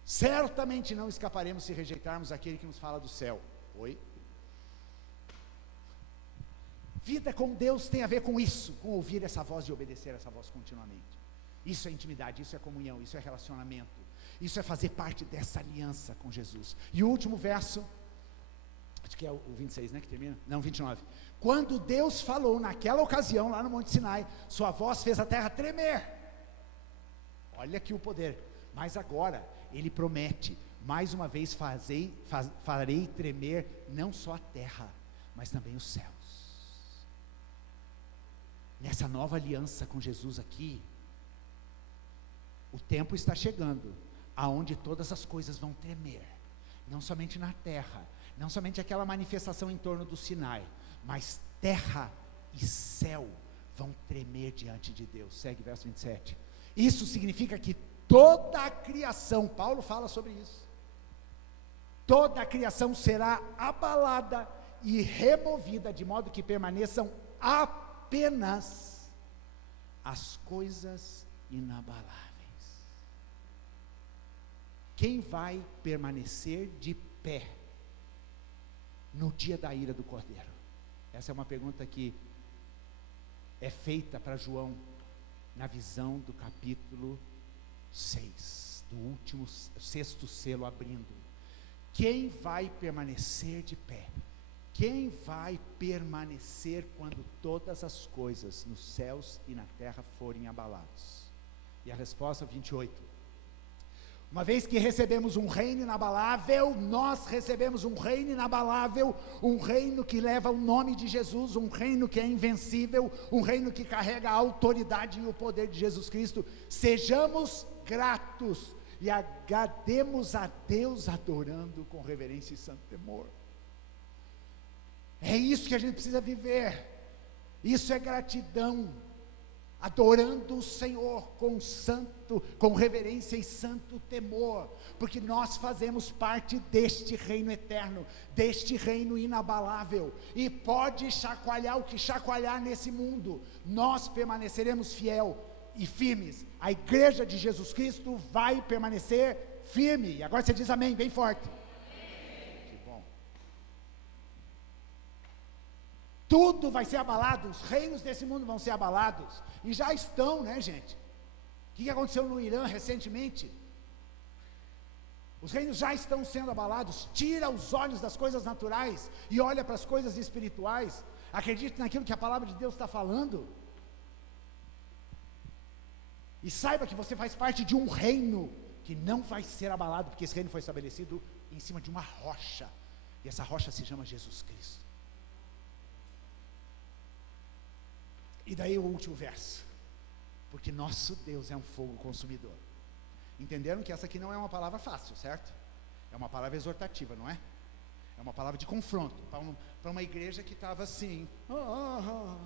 certamente não escaparemos se rejeitarmos aquele que nos fala do céu. Oi? Vida com Deus tem a ver com isso, com ouvir essa voz e obedecer essa voz continuamente. Isso é intimidade, isso é comunhão, isso é relacionamento, isso é fazer parte dessa aliança com Jesus. E o último verso, acho que é o 26, né, que termina? Não, 29. Quando Deus falou naquela ocasião, lá no Monte Sinai, sua voz fez a terra tremer. Olha aqui o poder. Mas agora, Ele promete, mais uma vez farei tremer não só a terra, mas também os céus. Nessa nova aliança com Jesus aqui, o tempo está chegando, aonde todas as coisas vão tremer, não somente na terra, não somente aquela manifestação em torno do Sinai, mas terra e céu vão tremer diante de Deus. Segue verso 27. Isso significa que toda a criação, Paulo fala sobre isso, toda a criação será abalada e removida, de modo que permaneçam apenas as coisas inabaláveis. Quem vai permanecer de pé no dia da ira do Cordeiro? Essa é uma pergunta que é feita para João na visão do capítulo 6, do último, sexto selo abrindo. Quem vai permanecer de pé? Quem vai permanecer quando todas as coisas nos céus e na terra forem abaladas? E a resposta 28. Uma vez que recebemos um reino inabalável, nós recebemos um reino inabalável, um reino que leva o nome de Jesus, um reino que é invencível, um reino que carrega a autoridade e o poder de Jesus Cristo. Sejamos gratos e agrademos a Deus adorando com reverência e santo temor. É isso que a gente precisa viver. Isso é gratidão, adorando o Senhor com reverência e santo temor, porque nós fazemos parte deste reino eterno, deste reino inabalável, e pode chacoalhar o que chacoalhar nesse mundo, nós permaneceremos fiel e firmes. A igreja de Jesus Cristo vai permanecer firme. E agora você diz amém, bem forte. Que bom. Tudo vai ser abalado, os reinos desse mundo vão ser abalados, e já estão, né, gente? O que aconteceu no Irã recentemente? Os reinos já estão sendo abalados. Tira os olhos das coisas naturais e olha para as coisas espirituais. Acredite naquilo que a palavra de Deus está falando. E saiba que você faz parte de um reino que não vai ser abalado, porque esse reino foi estabelecido em cima de uma rocha, e essa rocha se chama Jesus Cristo. E daí o último verso: porque nosso Deus é um fogo consumidor. Entenderam que essa aqui não é uma palavra fácil, certo? É uma palavra exortativa, não é? É uma palavra de confronto, para uma igreja que estava assim, não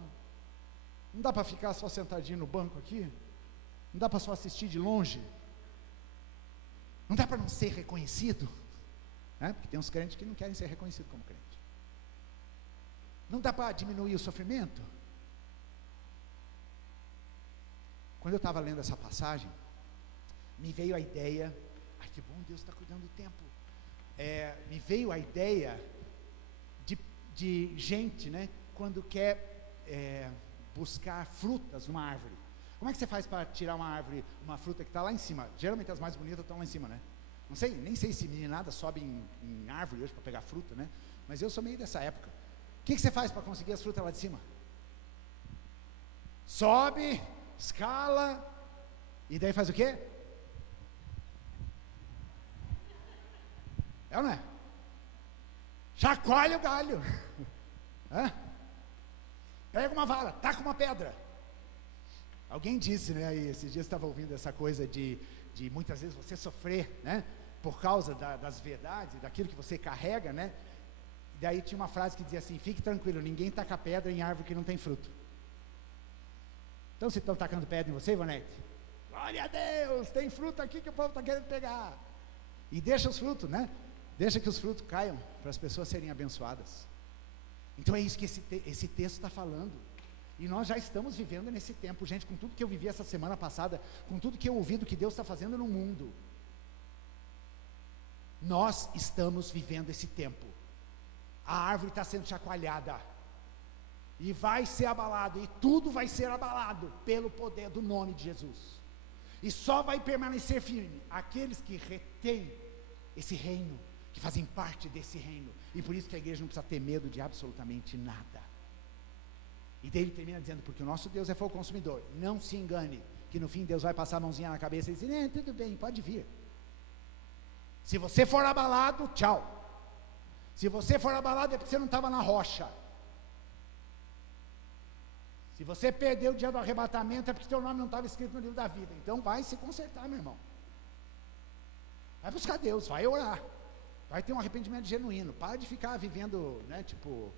dá para ficar só sentadinho no banco aqui? Não dá para só assistir de longe? Não dá para não ser reconhecido? Porque tem uns crentes que não querem ser reconhecidos como crente. Não dá para diminuir o sofrimento? Quando eu estava lendo essa passagem, me veio a ideia, que bom, Deus está cuidando do tempo, me veio a ideia de gente, né, quando quer buscar frutas numa árvore. Como é que você faz para tirar uma árvore, uma fruta que está lá em cima? Geralmente as mais bonitas estão lá em cima, né? Não sei, nem sei se meninada sobe em árvore hoje para pegar fruta, né? Mas eu sou meio dessa época. O que você faz para conseguir as frutas lá de cima? Sobe, escala, e daí faz o quê? É ou não é? Chacoalha o galho. Pega uma vara, taca uma pedra. Alguém disse, né, e esses dias estava ouvindo essa coisa de muitas vezes você sofrer, né, por causa das verdades, daquilo que você carrega, né? E daí tinha uma frase que dizia assim: fique tranquilo, ninguém taca pedra em árvore que não tem fruto. Então, se estão tacando pedra em você, Ivonete, glória a Deus, tem fruto aqui que o povo está querendo pegar. E deixa os frutos, né? Deixa que os frutos caiam, para as pessoas serem abençoadas. Então é isso que esse texto está falando. E nós já estamos vivendo nesse tempo, gente, com tudo que eu vivi essa semana passada, com tudo que eu ouvi do que Deus está fazendo no mundo. Nós estamos vivendo esse tempo. A árvore está sendo chacoalhada, e vai ser abalado, e tudo vai ser abalado pelo poder do nome de Jesus. E só vai permanecer firme aqueles que retêm esse reino, que fazem parte desse reino. E por isso que a igreja não precisa ter medo de absolutamente nada. E daí ele termina dizendo: porque o nosso Deus é fogo consumidor. Não se engane, que no fim Deus vai passar a mãozinha na cabeça e dizer: tudo bem, pode vir. Se você for abalado, tchau. Se você for abalado é porque você não estava na rocha. Se você perdeu o dia do arrebatamento é porque seu nome não estava escrito no livro da vida. Então vai se consertar, meu irmão. Vai buscar Deus, vai orar, vai ter um arrependimento genuíno. Para de ficar vivendo, né, tipo,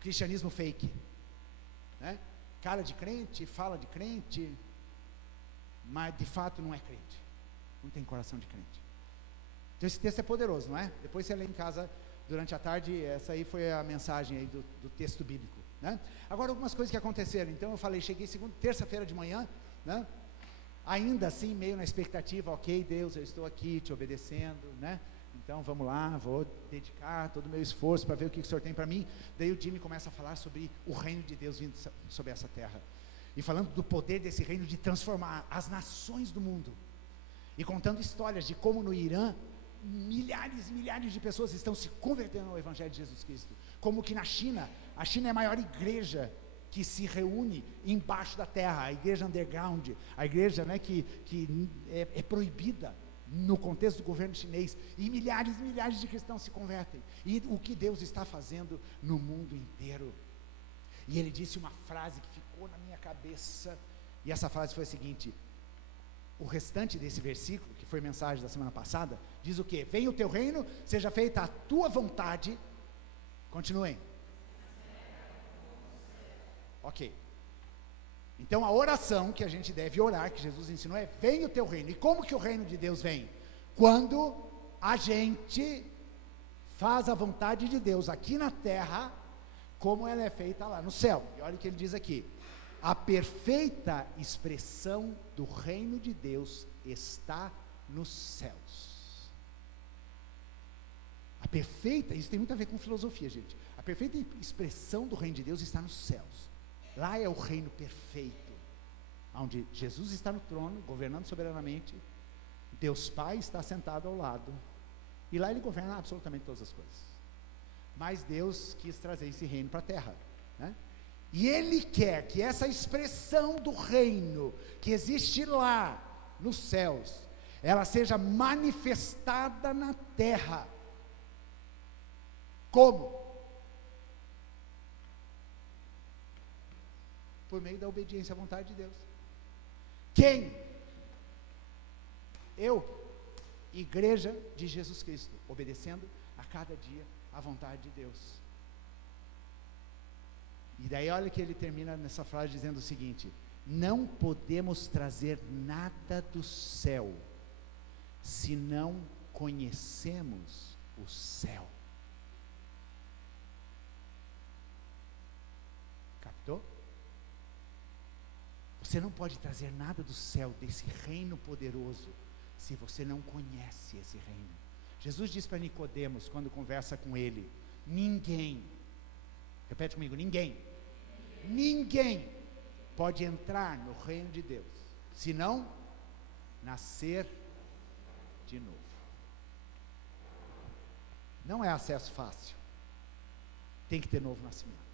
cristianismo fake, né? Cara de crente, fala de crente, mas de fato não é crente, não tem coração de crente. Então esse texto é poderoso, não é? Depois você lê em casa durante a tarde. Essa aí foi a mensagem aí do texto bíblico, né? Agora, algumas coisas que aconteceram. Então eu falei, cheguei terça-feira de manhã, né? Ainda assim, meio na expectativa, ok, Deus, eu estou aqui te obedecendo, né? Então vamos lá, vou dedicar todo o meu esforço para ver o que o Senhor tem para mim. Daí o Jimmy começa a falar sobre o reino de Deus vindo sobre essa terra, e falando do poder desse reino de transformar as nações do mundo, e contando histórias de como no Irã milhares e milhares de pessoas estão se convertendo ao Evangelho de Jesus Cristo. Como que na China, a China é a maior igreja que se reúne embaixo da terra, a igreja underground, a igreja, né, que é proibida no contexto do governo chinês, e milhares e milhares de cristãos se convertem. E o que Deus está fazendo no mundo inteiro. E ele disse uma frase que ficou na minha cabeça, e essa frase foi a seguinte: o restante desse versículo, que foi mensagem da semana passada, diz o quê? Venha o teu reino, seja feita a tua vontade. Continuem. Ok. Então a oração que a gente deve orar, que Jesus ensinou, é: venha o teu reino. E como que o reino de Deus vem? Quando a gente faz a vontade de Deus aqui na terra, como ela é feita lá no céu. E olha o que ele diz aqui: a perfeita expressão do reino de Deus está nos céus. A perfeita, isso tem muito a ver com filosofia, gente. A perfeita expressão do reino de Deus está nos céus. Lá é o reino perfeito, onde Jesus está no trono, governando soberanamente, Deus Pai está sentado ao lado, e lá ele governa absolutamente todas as coisas. Mas Deus quis trazer esse reino para a terra, né? E Ele quer que essa expressão do reino, que existe lá nos céus, ela seja manifestada na terra. Como? Por meio da obediência à vontade de Deus. Quem? Eu, igreja de Jesus Cristo, obedecendo a cada dia a vontade de Deus. E daí olha que ele termina nessa frase dizendo o seguinte: não podemos trazer nada do céu, se não conhecemos o céu. Captou? Você não pode trazer nada do céu, desse reino poderoso, se você não conhece esse reino. Jesus diz para Nicodemos, quando conversa com ele: ninguém, repete comigo, ninguém pode entrar no reino de Deus, se não nascer de novo. Não é acesso fácil, tem que ter novo nascimento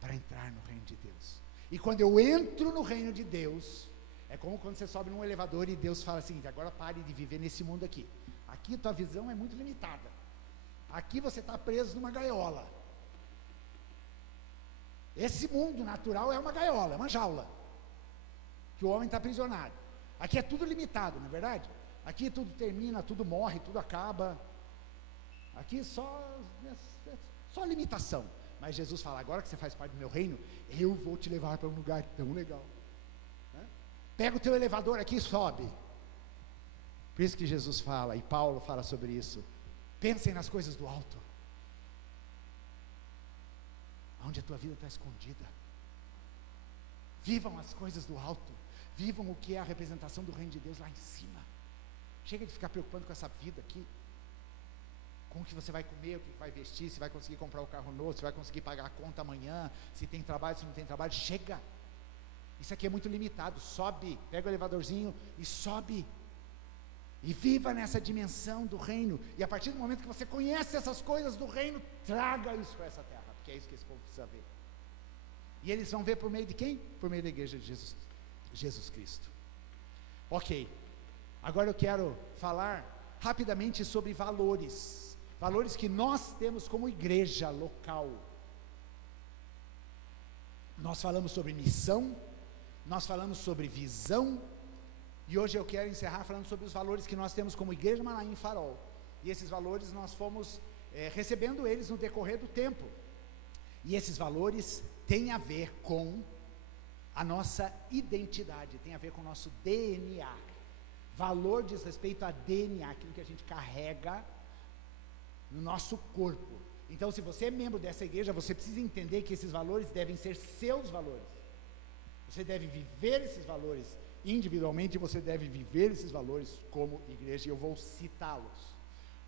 para entrar no reino de Deus. E quando eu entro no reino de Deus, é como quando você sobe num elevador e Deus fala assim: agora pare de viver nesse mundo aqui. Aqui tua visão é muito limitada. Aqui você está preso numa gaiola. Esse mundo natural é uma gaiola, é uma jaula, que o homem está aprisionado. Aqui é tudo limitado, não é verdade? Aqui tudo termina, tudo morre, tudo acaba. Aqui só limitação. Mas Jesus fala: agora que você faz parte do meu reino, eu vou te levar para um lugar tão legal, né? Pega o teu elevador aqui e sobe. Por isso que Jesus fala, e Paulo fala sobre isso: pensem nas coisas do alto, onde a tua vida está escondida. Vivam as coisas do alto, vivam o que é a representação do reino de Deus lá em cima. Chega de ficar preocupando com essa vida aqui, com o que você vai comer, o que vai vestir, se vai conseguir comprar o carro novo, se vai conseguir pagar a conta amanhã, se tem trabalho, se não tem trabalho. Chega, isso aqui é muito limitado. Sobe, pega o elevadorzinho e sobe, e viva nessa dimensão do reino. E a partir do momento que você conhece essas coisas do reino, traga isso para essa terra, porque é isso que esse povo precisa ver. E eles vão ver por meio de quem? Por meio da igreja de Jesus Cristo. Ok, agora eu quero falar rapidamente sobre valores que nós temos como igreja local. Nós falamos sobre missão, nós falamos sobre visão, e hoje eu quero encerrar falando sobre os valores que nós temos como igreja Manaim Farol. E esses valores nós fomos recebendo eles no decorrer do tempo, e esses valores têm a ver com a nossa identidade, tem a ver com o nosso DNA. Valor diz respeito a DNA, aquilo que a gente carrega no nosso corpo. Então, se você é membro dessa igreja, você precisa entender que esses valores devem ser seus valores. Você deve viver esses valores individualmente, e você deve viver esses valores como igreja, e eu vou citá-los.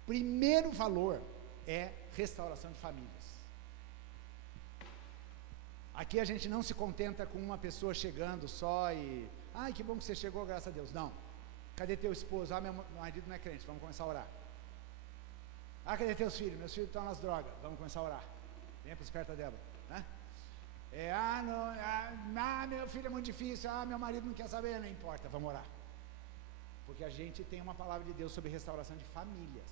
Primeiro valor é restauração de famílias. Aqui a gente não se contenta com uma pessoa chegando só e: ai, que bom que você chegou, graças a Deus. Não. Cadê teu esposo? Meu marido não é crente, vamos começar a orar. Cadê teus filhos? Meus filhos estão nas drogas, vamos começar a orar. Venha para os perto da Débora, né? Meu filho é muito difícil, meu marido não quer saber, não importa, vamos orar. Porque a gente tem uma palavra de Deus sobre restauração de famílias.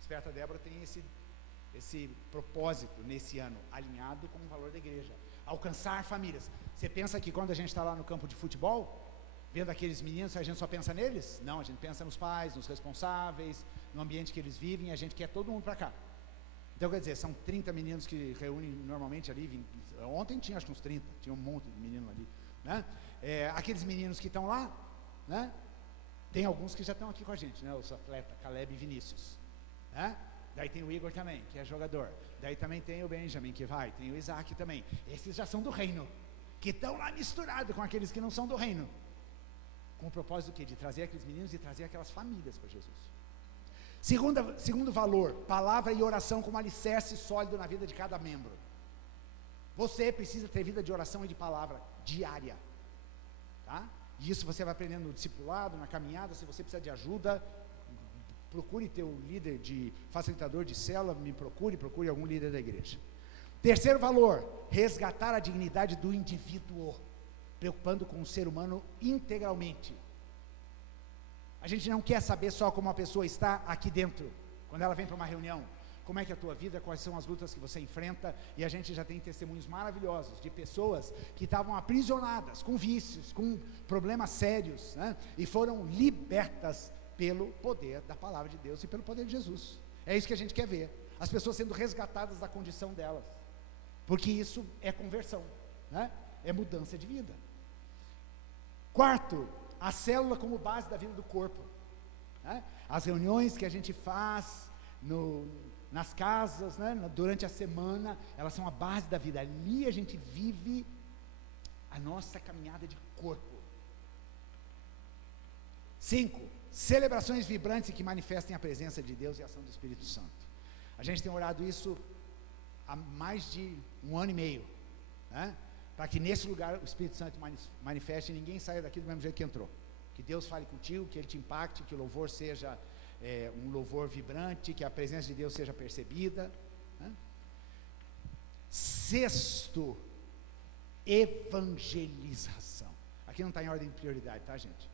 Esperta Débora tem esse propósito nesse ano, alinhado com o valor da igreja, alcançar famílias. Você pensa que quando a gente está lá no campo de futebol, vendo aqueles meninos, a gente só pensa neles? Não, a gente pensa nos pais, nos responsáveis, no ambiente que eles vivem, a gente quer todo mundo para cá. Então, quer dizer, são 30 meninos que reúnem normalmente ali, ontem tinha acho que uns 30, tinha um monte de menino ali, né? Aqueles meninos que estão lá, né? Tem alguns que já estão aqui com a gente, né? Os atletas, Caleb e Vinícius, né? Daí tem o Igor também, que é jogador. Daí também tem o Benjamin, que vai, tem o Isaac também. Esses já são do reino, que estão lá misturados com aqueles que não são do reino. Com o propósito do quê? De trazer aqueles meninos e trazer aquelas famílias para Jesus. Segundo valor, palavra e oração como alicerce sólido na vida de cada membro. Você precisa ter vida de oração e de palavra diária, tá? E isso você vai aprendendo no discipulado, na caminhada. Se você precisa de ajuda, procure teu líder de facilitador de célula, procure algum líder da igreja. Terceiro valor, resgatar a dignidade do indivíduo, preocupando com o ser humano integralmente. A gente não quer saber só como a pessoa está aqui dentro, quando ela vem para uma reunião, como é que é a tua vida, quais são as lutas que você enfrenta, e a gente já tem testemunhos maravilhosos de pessoas que estavam aprisionadas, com vícios, com problemas sérios, né? E foram libertas pelo poder da palavra de Deus e pelo poder de Jesus. É isso que a gente quer ver, as pessoas sendo resgatadas da condição delas, porque isso é conversão, né? É mudança de vida. Quarto, a célula como base da vida do corpo, né? As reuniões que a gente faz nas casas, né? Durante a semana, elas são a base da vida. Ali a gente vive a nossa caminhada de corpo. 5, celebrações vibrantes que manifestem a presença de Deus e a ação do Espírito Santo. A gente tem orado isso há mais de 1 ano e meio, né? Para que nesse lugar o Espírito Santo manifeste e ninguém saia daqui do mesmo jeito que entrou. Que Deus fale contigo, que Ele te impacte, que o louvor seja um louvor vibrante, que a presença de Deus seja percebida, né? 6, evangelização. Aqui não está em ordem de prioridade, tá, gente?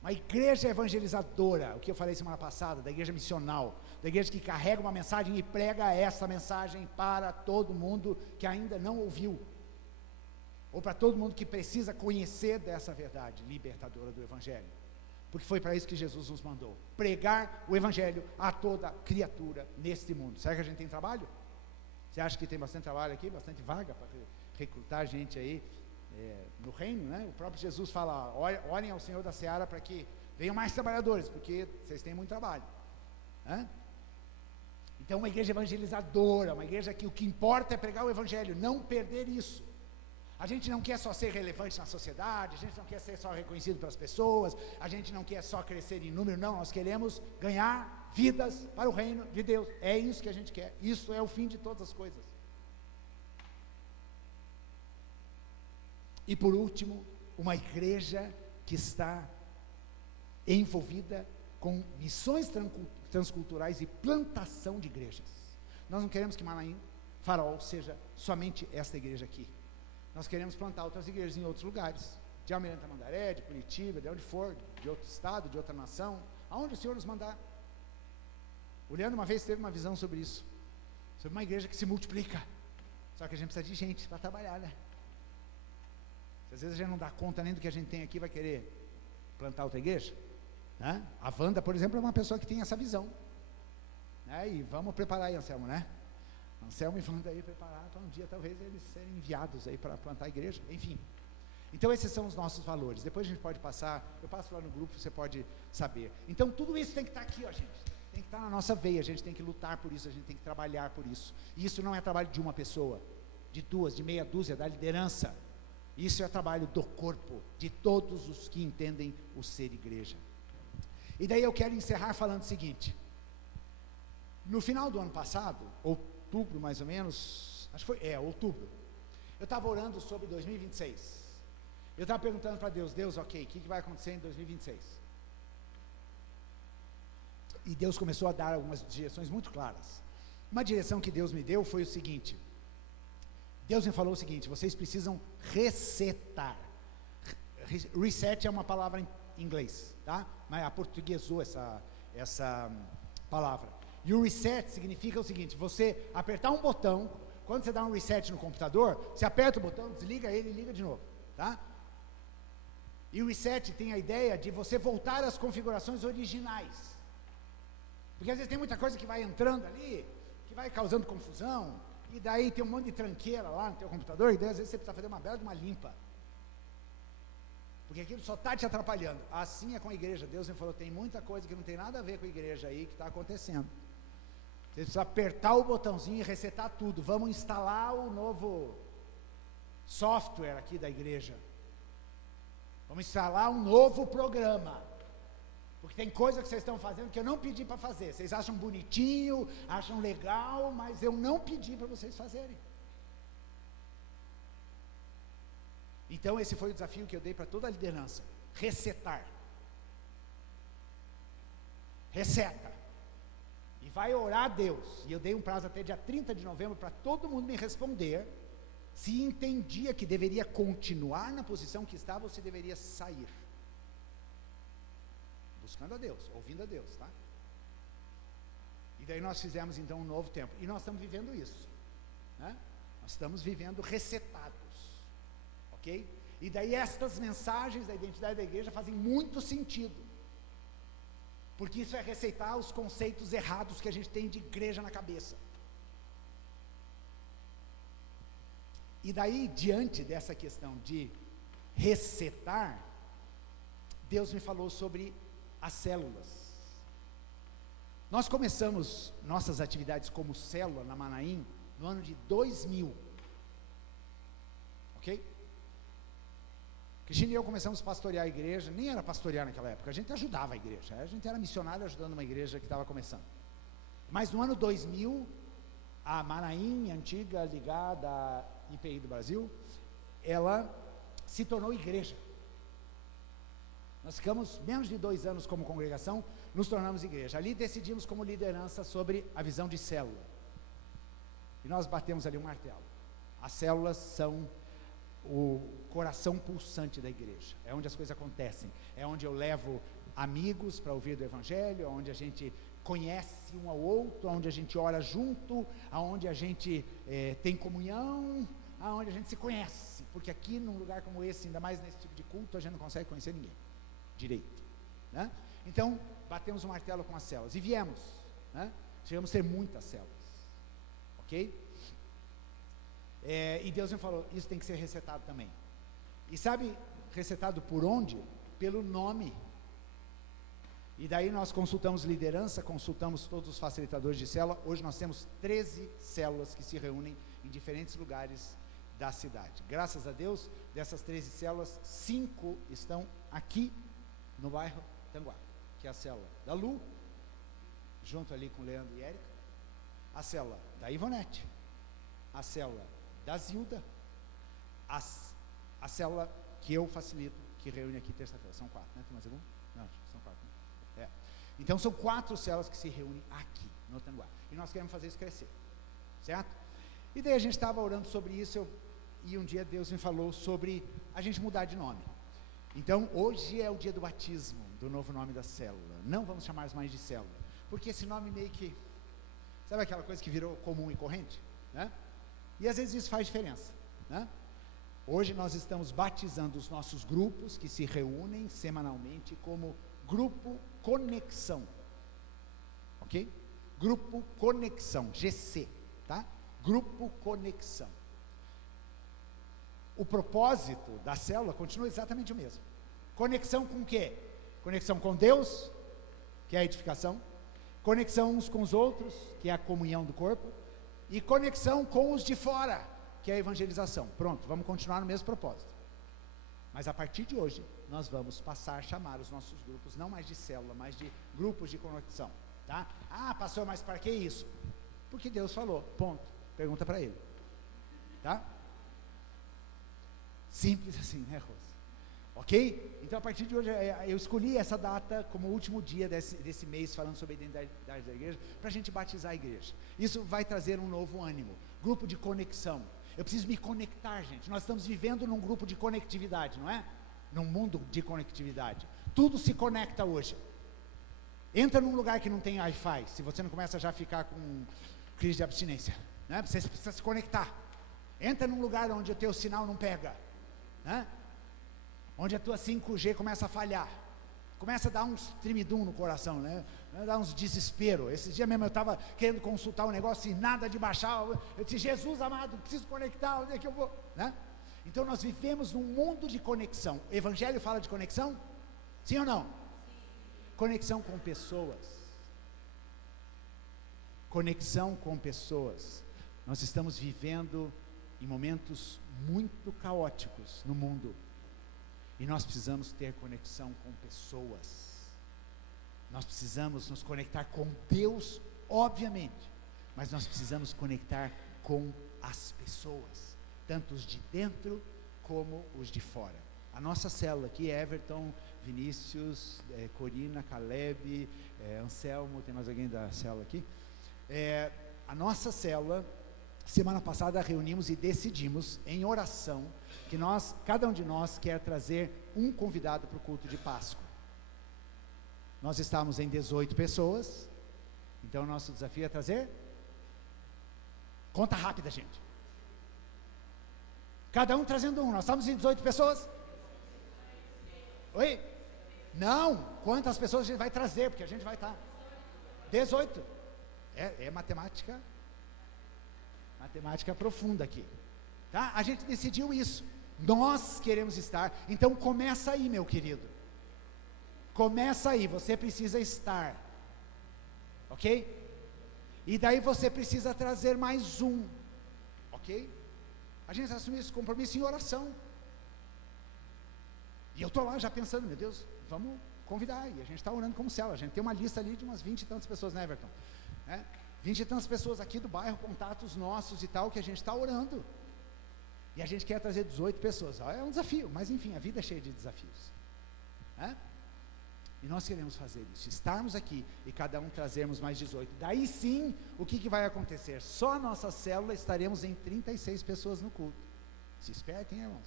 Uma igreja evangelizadora, o que eu falei semana passada, da igreja missional, da igreja que carrega uma mensagem e prega essa mensagem para todo mundo que ainda não ouviu, ou para todo mundo que precisa conhecer dessa verdade libertadora do Evangelho, porque foi para isso que Jesus nos mandou, pregar o Evangelho a toda criatura neste mundo. Será que a gente tem trabalho? Você acha que tem bastante trabalho aqui, bastante vaga para recrutar gente aí no reino, né? O próprio Jesus fala, orem ao Senhor da Seara para que venham mais trabalhadores, porque vocês têm muito trabalho, né? Então uma igreja evangelizadora, uma igreja que o que importa é pregar o Evangelho, não perder isso. A gente não quer só ser relevante na sociedade, a gente não quer ser só reconhecido pelas pessoas, a gente não quer só crescer em número, não, nós queremos ganhar vidas para o reino de Deus, é isso que a gente quer, isso é o fim de todas as coisas. E por último, uma igreja que está envolvida com missões transculturais e plantação de igrejas. Nós não queremos que Manaim Farol seja somente esta igreja aqui. Nós queremos plantar outras igrejas em outros lugares, de Almirante Tamandaré, de Curitiba, de onde for, de outro estado, de outra nação, aonde o Senhor nos mandar. O Leandro uma vez teve uma visão sobre isso, sobre uma igreja que se multiplica, só que a gente precisa de gente para trabalhar, né? Às vezes a gente não dá conta nem do que a gente tem aqui, vai querer plantar outra igreja, né? A Wanda, por exemplo, é uma pessoa que tem essa visão, né? E vamos preparar aí, Anselmo, né? Anselmo e Wanda aí preparar para um dia talvez eles serem enviados aí para plantar a igreja, enfim. Então esses são os nossos valores, depois a gente pode passar, eu passo lá no grupo, você pode saber. Então tudo isso tem que estar aqui, ó, gente, tem que estar na nossa veia, a gente tem que lutar por isso, a gente tem que trabalhar por isso. E isso não é trabalho de uma pessoa, de duas, de meia dúzia, da liderança. Isso é trabalho do corpo, de todos os que entendem o ser igreja. E daí eu quero encerrar falando o seguinte: no final do ano passado, outubro mais ou menos, acho que foi, outubro, eu estava orando sobre 2026, Eu estava perguntando para Deus, ok, o que vai acontecer em 2026? E Deus começou a dar algumas direções muito claras. Uma direção que Deus me deu foi o seguinte: Deus me falou o seguinte: vocês precisam resetar. Reset é uma palavra em inglês, tá? Mas aportuguesou essa palavra. E o reset significa o seguinte: você apertar um botão, quando você dá um reset no computador, você aperta o botão, desliga ele e liga de novo, tá? E o reset tem a ideia de você voltar às configurações originais. Porque às vezes tem muita coisa que vai entrando ali, que vai causando confusão, e daí tem um monte de tranqueira lá no teu computador, e daí às vezes você precisa fazer uma bela de uma limpa. Porque aquilo só está te atrapalhando. Assim é com a igreja. Deus me falou, tem muita coisa que não tem nada a ver com a igreja aí que está acontecendo. Você precisa apertar o botãozinho e resetar tudo. Vamos instalar o novo software aqui da igreja. Vamos instalar um novo programa. Porque tem coisa que vocês estão fazendo que eu não pedi para fazer. Vocês acham bonitinho, acham legal, mas eu não pedi para vocês fazerem. Então esse foi o desafio que eu dei para toda a liderança: resetar. Reseta. E vai orar a Deus. E eu dei um prazo até dia 30 de novembro para todo mundo me responder se entendia que deveria continuar na posição que estava ou se deveria sair. Buscando a Deus, ouvindo a Deus, tá? E daí nós fizemos então um novo tempo. E nós estamos vivendo isso, né? Nós estamos vivendo resetados. Ok? E daí estas mensagens da identidade da igreja fazem muito sentido, porque isso é receitar os conceitos errados que a gente tem de igreja na cabeça. E daí, diante dessa questão de resetar, Deus me falou sobre as células. Nós começamos nossas atividades como célula na Manaim no ano de 2000, ok? Cristina e eu começamos a pastorear a igreja. Nem era pastorear naquela época, a gente ajudava a igreja, a gente era missionário ajudando uma igreja que estava começando. Mas no ano 2000, a Manaim, antiga, ligada à IPI do Brasil, ela se tornou igreja. Nós ficamos menos de 2 anos como congregação, nos tornamos igreja. Ali decidimos como liderança sobre a visão de célula. E nós batemos ali um martelo. As células são o coração pulsante da igreja, é onde as coisas acontecem, é onde eu levo amigos para ouvir do evangelho, onde a gente conhece um ao outro, onde a gente ora junto, aonde a gente tem comunhão, aonde a gente se conhece, porque aqui num lugar como esse, ainda mais nesse tipo de culto, a gente não consegue conhecer ninguém direito, né? Então batemos o martelo com as células e viemos, né? Chegamos a ter muitas células, ok? E Deus me falou, isso tem que ser resetado também. E sabe, resetado por onde? Pelo nome. E daí nós consultamos liderança, consultamos todos os facilitadores de célula. Hoje nós temos 13 células que se reúnem em diferentes lugares da cidade. Graças a Deus, dessas 13 células, 5 estão aqui no bairro Tanguá, que é a célula da Lu, junto ali com o Leandro e Érica, a célula da Ivonete, a célula da Zilda, a célula que eu facilito, que reúne aqui terça-feira. São 4, né? Tem mais algum? Não, acho que são 4. Né? Então são 4 células que se reúnem aqui no Tanguá. E nós queremos fazer isso crescer, certo? E daí a gente estava orando sobre isso, e um dia Deus me falou sobre a gente mudar de nome. Então hoje é o dia do batismo do novo nome da célula. Não vamos chamar mais de célula, porque esse nome meio que, sabe aquela coisa que virou comum e corrente, né? E às vezes isso faz diferença, né? Hoje nós estamos batizando os nossos grupos que se reúnem semanalmente como Grupo Conexão, ok? Grupo Conexão, GC, tá? Grupo Conexão. O propósito da célula continua exatamente o mesmo. Conexão com o quê? Conexão com Deus, que é a edificação. Conexão uns com os outros, que é a comunhão do corpo. E conexão com os de fora, que é a evangelização. Pronto, vamos continuar no mesmo propósito. Mas a partir de hoje, nós vamos passar a chamar os nossos grupos, não mais de célula, mas de grupos de conexão, tá? Ah, pastor, mas para que isso? Porque Deus falou, ponto. Pergunta para ele, tá? Simples assim, né, Rosa? ok? Então, a partir de hoje, eu escolhi essa data como o último dia desse mês, falando sobre a identidade da igreja, para a gente batizar a igreja. Isso vai trazer um novo ânimo, grupo de conexão. Eu preciso me conectar, gente. Nós estamos vivendo num grupo de conectividade, não é? Num mundo de conectividade. Tudo se conecta hoje. Entra num lugar que não tem Wi-Fi, se você não começa já a ficar com crise de abstinência, né? Você precisa se conectar. Entra num lugar onde o teu sinal não pega, né? Onde a tua 5G começa a falhar, começa a dar uns trimidum no coração, né? Dar uns desespero. Esse dia mesmo eu estava querendo consultar um negócio e nada de baixar. Eu disse, Jesus amado, preciso conectar, onde é que eu vou? Né? Então nós vivemos num mundo de conexão. O Evangelho fala de conexão? Sim ou não? Sim. Conexão com pessoas. Conexão com pessoas. Nós estamos vivendo em momentos muito caóticos no mundo. E nós precisamos ter conexão com pessoas. Nós precisamos nos conectar com Deus, obviamente, mas nós precisamos conectar com as pessoas, tanto os de dentro como os de fora. A nossa célula aqui, Everton, Vinícius, Corina, Caleb, Anselmo, tem mais alguém da célula aqui? A nossa célula, semana passada reunimos e decidimos em oração que cada um de nós quer trazer um convidado para o culto de Páscoa. Nós estávamos em 18 pessoas, então o nosso desafio é trazer, conta rápida, gente, cada um trazendo um. Nós estamos em 18 pessoas? Oi? Não, quantas pessoas a gente vai trazer, porque a gente vai estar 18, é matemática profunda aqui, tá? A gente decidiu isso, nós queremos estar, então começa aí, meu querido, começa aí, você precisa estar, ok? E daí você precisa trazer mais um, ok? A gente assumiu esse compromisso em oração, e eu estou lá já pensando, meu Deus, vamos convidar, e a gente está orando como célula, a gente tem uma lista ali de umas 20 e tantas pessoas, né, Everton? 20 e tantas pessoas aqui do bairro, contatos nossos e tal, que a gente está orando, e a gente quer trazer 18 pessoas, é um desafio, mas enfim, a vida é cheia de desafios, né? E nós queremos fazer isso, estarmos aqui e cada um trazermos mais 18. Daí sim, o que vai acontecer? Só a nossa célula estaremos em 36 pessoas no culto. Se espertem, irmãos.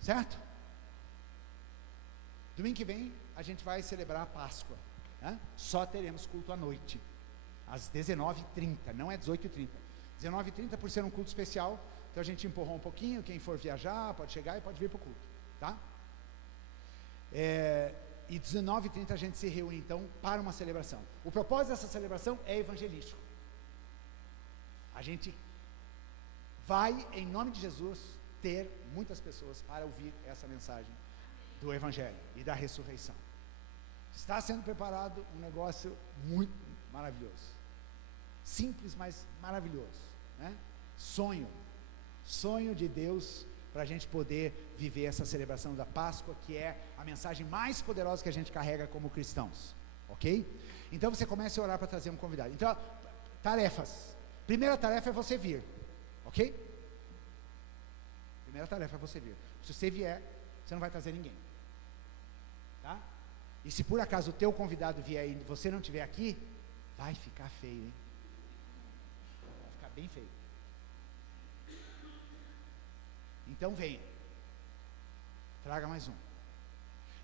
Certo? Domingo que vem a gente vai celebrar a Páscoa, né? Só teremos culto à noite, às 19h30, não é 18h30. 19h30 por ser um culto especial, então a gente empurrou um pouquinho, quem for viajar pode chegar e pode vir para o culto, tá? E 19h30 a gente se reúne então para uma celebração. O propósito dessa celebração é evangelístico. A gente vai, em nome de Jesus, ter muitas pessoas para ouvir essa mensagem do Evangelho e da ressurreição. Está sendo preparado um negócio muito maravilhoso, simples, mas maravilhoso, né? Sonho de Deus, para a gente poder viver essa celebração da Páscoa, que é a mensagem mais poderosa que a gente carrega como cristãos, ok? Então você começa a orar para trazer um convidado. Então, tarefas. Primeira tarefa é você vir, ok? Primeira tarefa é você vir. Se você vier, você não vai trazer ninguém, tá? E se por acaso o teu convidado vier e você não estiver aqui, vai ficar feio, hein? Vai ficar bem feio. Então venha, traga mais um.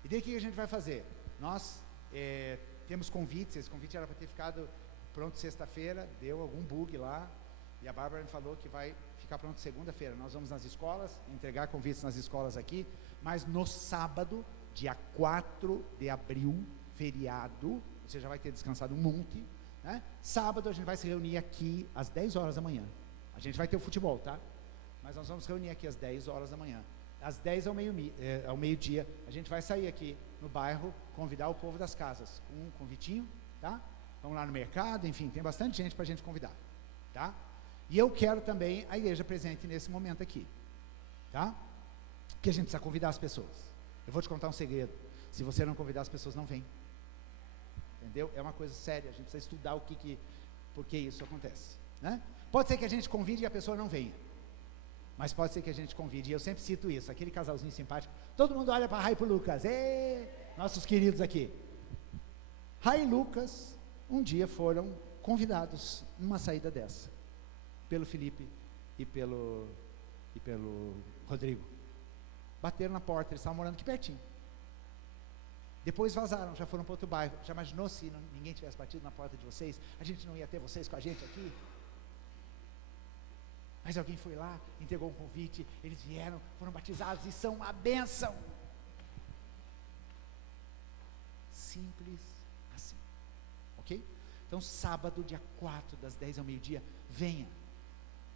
E daí o que a gente vai fazer? Nós temos convites, esse convite era para ter ficado pronto sexta-feira, deu algum bug lá, e a Bárbara me falou que vai ficar pronto segunda-feira. Nós vamos nas escolas, entregar convites nas escolas aqui, mas no sábado, dia 4 de abril, feriado, você já vai ter descansado um monte, né? Sábado a gente vai se reunir aqui às 10 horas da manhã. A gente vai ter o futebol, tá? Mas nós vamos reunir aqui às 10 horas da manhã. Às 10 ao meio-dia, a gente vai sair aqui no bairro, convidar o povo das casas, com um convitinho, tá? Vamos lá no mercado, enfim, tem bastante gente para a gente convidar, tá? E eu quero também a igreja presente nesse momento aqui, tá? Porque a gente precisa convidar as pessoas. Eu vou te contar um segredo, se você não convidar as pessoas, não vêm, entendeu? É uma coisa séria, a gente precisa estudar por que isso acontece, né? Pode ser que a gente convide e a pessoa não venha, mas pode ser que a gente convide, e eu sempre cito isso, aquele casalzinho simpático, todo mundo olha para Rai e para o Lucas, nossos queridos aqui. Rai e Lucas, um dia foram convidados numa saída dessa, pelo Felipe e pelo Rodrigo, bateram na porta, eles estavam morando aqui pertinho, depois vazaram, já foram para outro bairro. Já imaginou se ninguém tivesse batido na porta de vocês, a gente não ia ter vocês com a gente aqui? Mas alguém foi lá, entregou um convite, eles vieram, foram batizados e são uma bênção. Simples assim, ok? Então sábado, dia 4, das 10 ao meio-dia, venha.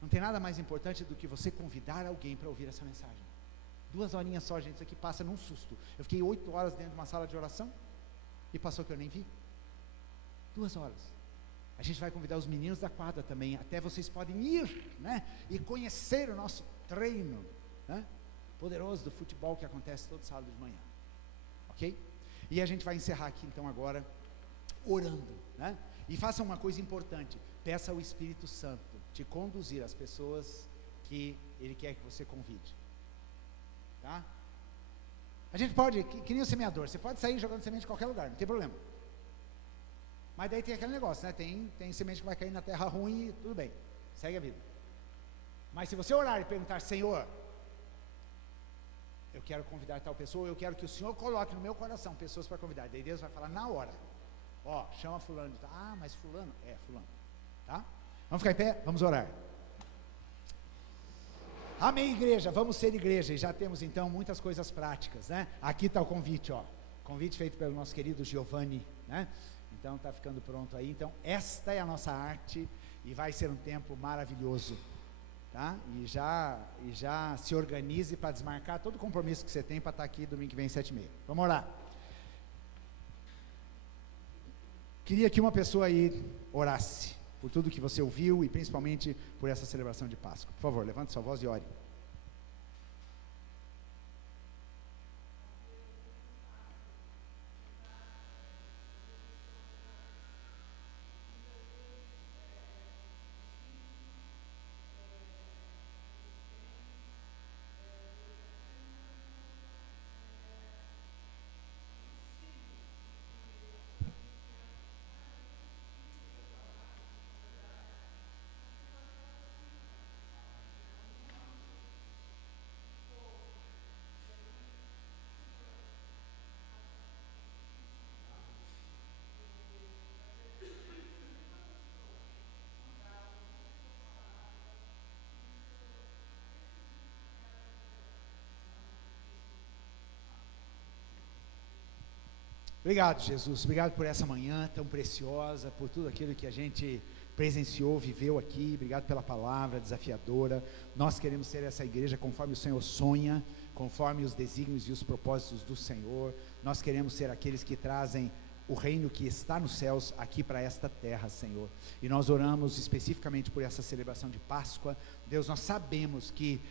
Não tem nada mais importante do que você convidar alguém para ouvir essa mensagem. 2 horinhas só, gente, isso aqui passa num susto. Eu fiquei 8 horas dentro de uma sala de oração, e passou que eu nem vi. 2 horas. A gente vai convidar os meninos da quadra também, até vocês podem ir, né, e conhecer o nosso treino, né, poderoso do futebol que acontece todo sábado de manhã, ok? E a gente vai encerrar aqui então agora, orando, né, e faça uma coisa importante, peça ao Espírito Santo te conduzir às pessoas que Ele quer que você convide, tá? A gente pode, que nem o semeador, você pode sair jogando semente em qualquer lugar, não tem problema. Mas daí tem aquele negócio, né? Tem semente que vai cair na terra ruim e tudo bem, segue a vida. Mas se você orar e perguntar, Senhor, eu quero convidar tal pessoa, eu quero que o Senhor coloque no meu coração pessoas para convidar, daí Deus vai falar na hora, ó, chama fulano, mas fulano, fulano, tá? Vamos ficar em pé, vamos orar. Amém, igreja, vamos ser igreja, e já temos então muitas coisas práticas, né? Aqui está o convite, ó, convite feito pelo nosso querido Giovanni, né? Então está ficando pronto aí, então esta é a nossa arte, e vai ser um tempo maravilhoso, tá? E já se organize para desmarcar todo o compromisso que você tem para estar aqui domingo que vem 7h30, vamos orar. Queria que uma pessoa aí orasse, por tudo que você ouviu e principalmente por essa celebração de Páscoa. Por favor, levante sua voz e ore. Obrigado, Jesus, obrigado por essa manhã tão preciosa, por tudo aquilo que a gente presenciou, viveu aqui, obrigado pela palavra desafiadora. Nós queremos ser essa igreja conforme o Senhor sonha, conforme os desígnios e os propósitos do Senhor. Nós queremos ser aqueles que trazem o reino que está nos céus aqui para esta terra, Senhor, e nós oramos especificamente por essa celebração de Páscoa. Deus, nós sabemos que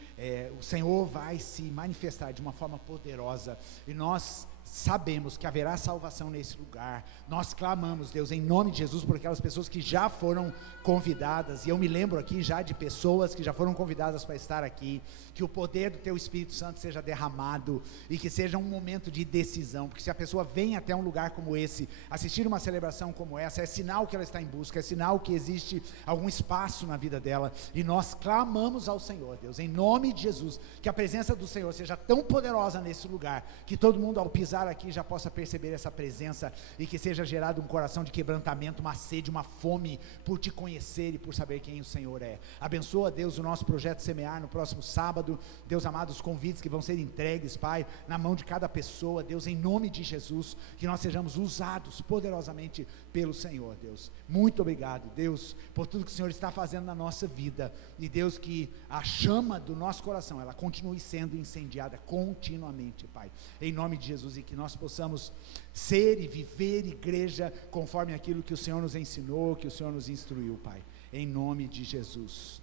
o Senhor vai se manifestar de uma forma poderosa, e nós sabemos que haverá salvação nesse lugar. Nós clamamos, Deus, em nome de Jesus, por aquelas pessoas que já foram convidadas, e eu me lembro aqui já de pessoas que já foram convidadas para estar aqui, que o poder do Teu Espírito Santo seja derramado, e que seja um momento de decisão, porque se a pessoa vem até um lugar como esse, assistir uma celebração como essa, é sinal que ela está em busca, é sinal que existe algum espaço na vida dela, e nós clamamos ao Senhor, Deus, em nome de Jesus, que a presença do Senhor seja tão poderosa nesse lugar, que todo mundo ao pisar aqui já possa perceber essa presença, e que seja gerado um coração de quebrantamento, uma sede, uma fome por Te conhecer e por saber quem o Senhor é. Abençoa, Deus, o nosso projeto Semear no próximo sábado, Deus amado, os convites que vão ser entregues, Pai, na mão de cada pessoa, Deus, em nome de Jesus, que nós sejamos usados poderosamente pelo Senhor, Deus. Muito obrigado, Deus, por tudo que o Senhor está fazendo na nossa vida, e Deus, que a chama do nosso coração, ela continue sendo incendiada continuamente, Pai, em nome de Jesus, e que nós possamos ser e viver igreja conforme aquilo que o Senhor nos ensinou, que o Senhor nos instruiu, Pai, em nome de Jesus,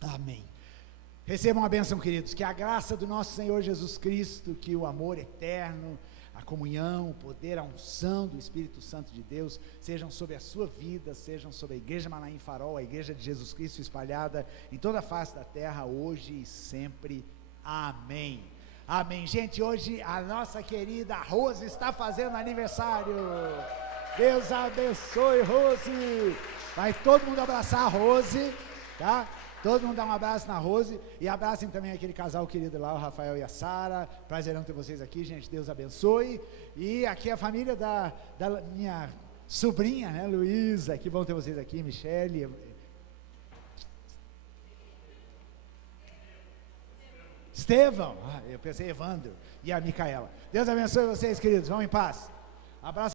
amém. Recebam a bênção, queridos, que a graça do nosso Senhor Jesus Cristo, que o amor eterno, a comunhão, o poder, a unção do Espírito Santo de Deus sejam sobre a sua vida, sejam sobre a Igreja Manaim Farol, a Igreja de Jesus Cristo espalhada em toda a face da terra, hoje e sempre. Amém. Amém. Gente, hoje a nossa querida Rose está fazendo aniversário. Deus abençoe, Rose. Vai todo mundo abraçar a Rose, tá? Todo mundo dá um abraço na Rose, e abracem também aquele casal querido lá, o Rafael e a Sara. Prazerão ter vocês aqui, gente, Deus abençoe. E aqui a família da minha sobrinha, né, Luísa, que bom ter vocês aqui, Michele, Estevão, eu pensei Evandro, e a Micaela. Deus abençoe vocês, queridos, vão em paz. Abraço.